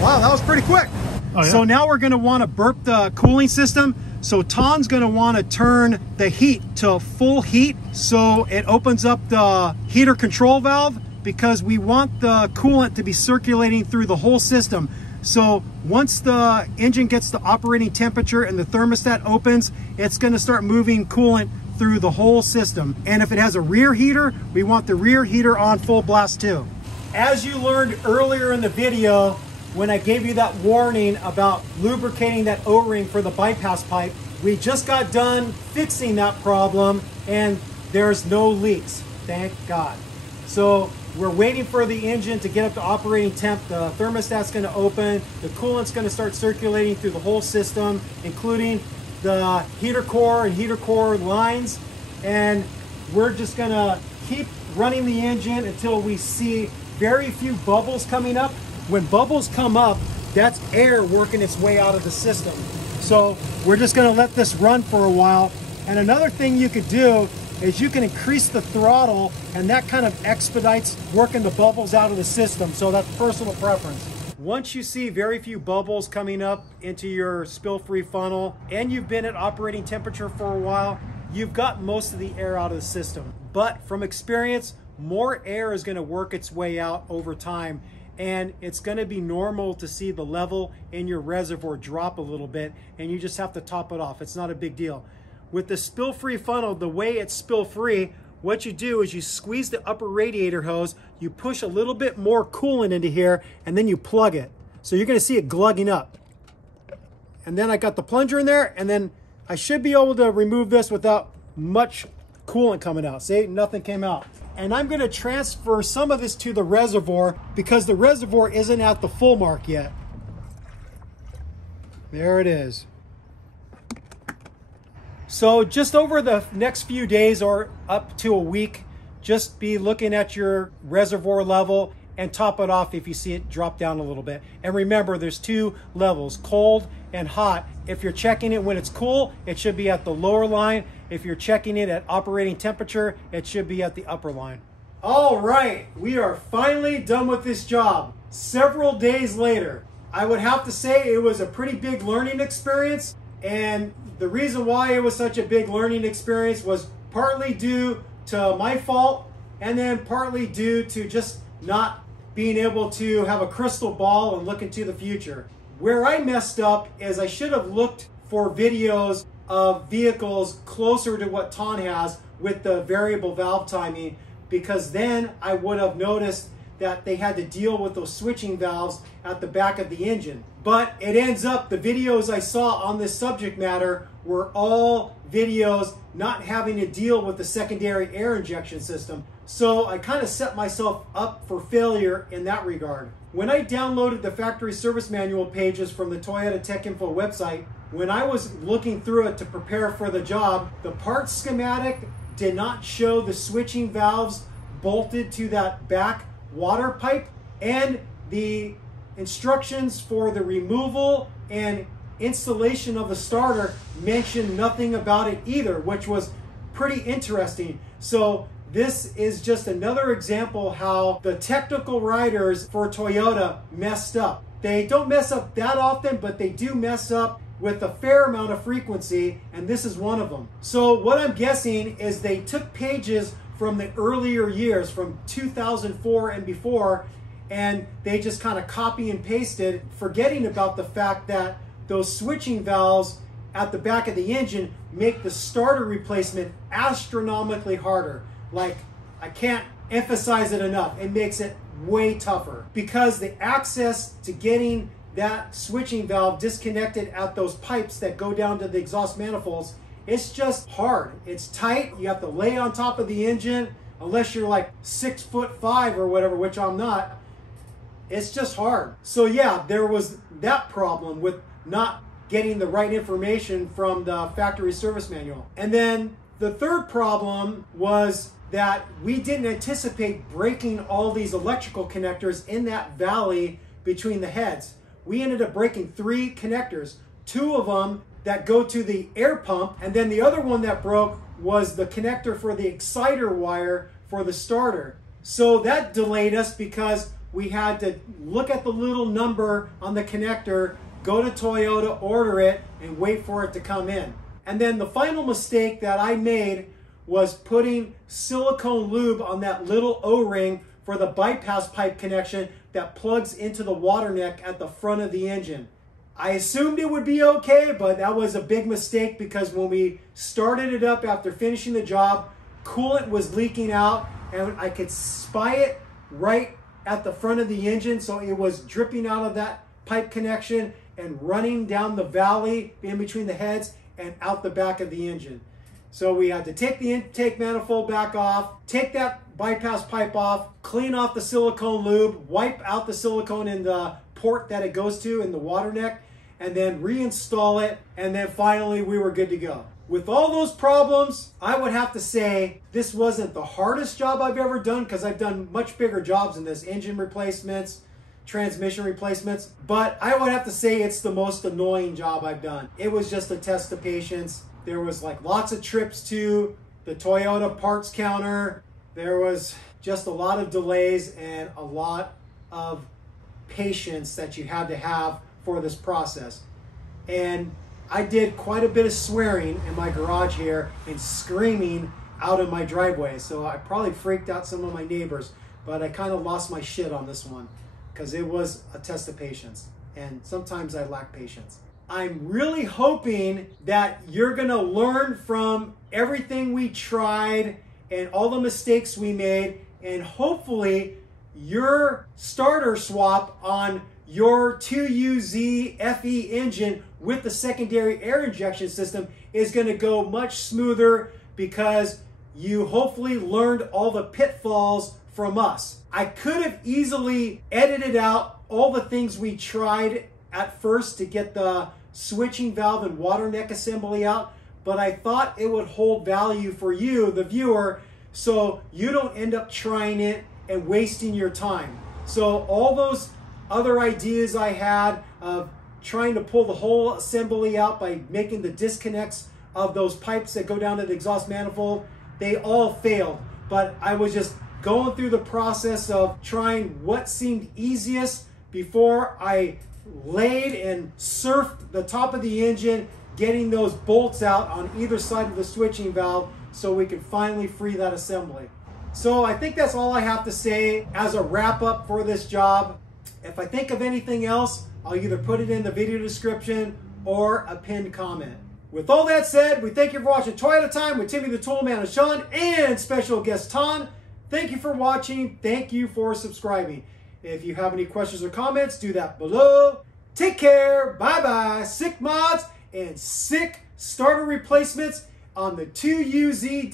Wow, that was pretty quick. Oh, yeah. So now we're gonna wanna burp the cooling system. So Tom's gonna wanna turn the heat to full heat so it opens up the heater control valve, because we want the coolant to be circulating through the whole system. So once the engine gets to operating temperature and the thermostat opens, it's gonna start moving coolant through the whole system. And if it has a rear heater, we want the rear heater on full blast too. As you learned earlier in the video, when I gave you that warning about lubricating that O-ring for the bypass pipe, we just got done fixing that problem and there's no leaks, thank God. So we're waiting for the engine to get up to operating temp. The thermostat's gonna open, the coolant's gonna start circulating through the whole system, including the heater core and heater core lines. And we're just gonna keep running the engine until we see very few bubbles coming up. When bubbles come up, that's air working its way out of the system. So we're just gonna let this run for a while. And another thing you could do is you can increase the throttle, and that kind of expedites working the bubbles out of the system. So that's personal preference. Once you see very few bubbles coming up into your spill-free funnel and you've been at operating temperature for a while, you've got most of the air out of the system. But from experience, more air is going to work its way out over time, and it's going to be normal to see the level in your reservoir drop a little bit, and you just have to top it off. It's not a big deal. With the spill-free funnel, the way it's spill-free, what you do is you squeeze the upper radiator hose, you push a little bit more coolant into here, and then you plug it. So you're going to see it glugging up. And then I got the plunger in there, and then I should be able to remove this without much coolant coming out. See, nothing came out. And I'm going to transfer some of this to the reservoir because the reservoir isn't at the full mark yet. There it is. So just over the next few days or up to a week, just be looking at your reservoir level and top it off if you see it drop down a little bit. And remember, there's two levels, cold and hot. If you're checking it when it's cool, it should be at the lower line. If you're checking it at operating temperature, it should be at the upper line. All right, we are finally done with this job. Several days later, I would have to say it was a pretty big learning experience. And the reason why it was such a big learning experience was partly due to my fault, and then partly due to just not being able to have a crystal ball and look into the future. Where I messed up is I should have looked for videos of vehicles closer to what Thanh has with the variable valve timing, because then I would have noticed that they had to deal with those switching valves at the back of the engine. But it ends up, the videos I saw on this subject matter were all videos not having to deal with the secondary air injection system. So I kind of set myself up for failure in that regard. When I downloaded the factory service manual pages from the Toyota Tech Info website, when I was looking through it to prepare for the job, the parts schematic did not show the switching valves bolted to that back water pipe, and the instructions for the removal and installation of the starter mentioned nothing about it either, which was pretty interesting. So this is just another example how the technical writers for Toyota messed up. They don't mess up that often, but they do mess up with a fair amount of frequency, and this is one of them. So what I'm guessing is they took pages from the earlier years, from 2004 and before, and they just kind of copy and pasted, forgetting about the fact that those switching valves at the back of the engine make the starter replacement astronomically harder. Like, I can't emphasize it enough. It makes it way tougher because the access to getting that switching valve disconnected at those pipes that go down to the exhaust manifolds, it's just hard. It's tight. You have to lay on top of the engine, unless you're like 6'5" or whatever, which I'm not. It's just hard. So yeah, there was that problem with not getting the right information from the factory service manual. And then the third problem was that we didn't anticipate breaking all these electrical connectors in that valley between the heads. We ended up breaking 3 connectors, 2 of them that go to the air pump, and then the other one that broke was the connector for the exciter wire for the starter. So that delayed us because we had to look at the little number on the connector, go to Toyota, order it, and wait for it to come in. And then the final mistake that I made was putting silicone lube on that little O-ring for the bypass pipe connection that plugs into the water neck at the front of the engine. I assumed it would be okay, but that was a big mistake because when we started it up after finishing the job, coolant was leaking out, and I could spy it right at the front of the engine, so it was dripping out of that pipe connection and running down the valley in between the heads and out the back of the engine. So we had to take the intake manifold back off, take that bypass pipe off, clean off the silicone lube, wipe out the silicone in the port that it goes to in the water neck, and then reinstall it, and then finally we were good to go. With all those problems, I would have to say this wasn't the hardest job I've ever done, because I've done much bigger jobs than this, engine replacements, transmission replacements, but I would have to say it's the most annoying job I've done. It was just a test of patience. There was like lots of trips to the Toyota parts counter. There was just a lot of delays and a lot of patience that you had to have for this process. And I did quite a bit of swearing in my garage here and screaming out of my driveway. So I probably freaked out some of my neighbors, but I kind of lost my shit on this one because it was a test of patience. And sometimes I lack patience. I'm really hoping that you're gonna learn from everything we tried and all the mistakes we made, and hopefully your starter swap on your 2UZ-FE engine with the secondary air injection system is gonna go much smoother because you hopefully learned all the pitfalls from us. I could have easily edited out all the things we tried at first to get the switching valve and water neck assembly out, but I thought it would hold value for you, the viewer, so you don't end up trying it and wasting your time. So all those other ideas I had of trying to pull the whole assembly out by making the disconnects of those pipes that go down to the exhaust manifold, they all failed. But I was just going through the process of trying what seemed easiest before I laid and surfed the top of the engine, getting those bolts out on either side of the switching valve so we can finally free that assembly. So I think that's all I have to say as a wrap up for this job. If I think of anything else, I'll either put it in the video description or a pinned comment. With all that said, we thank you for watching Toyota Time with Timmy the Toolman and Sean and special guest Thanh. Thank you for watching. Thank you for subscribing. If you have any questions or comments, do that below. Take care. Bye-bye. Sick mods and sick starter replacements on the 2UZ-FE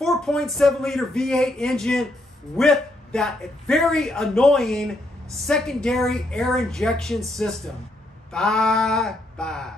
4.7 liter V8 engine with that very annoying secondary air injection system. Bye-bye.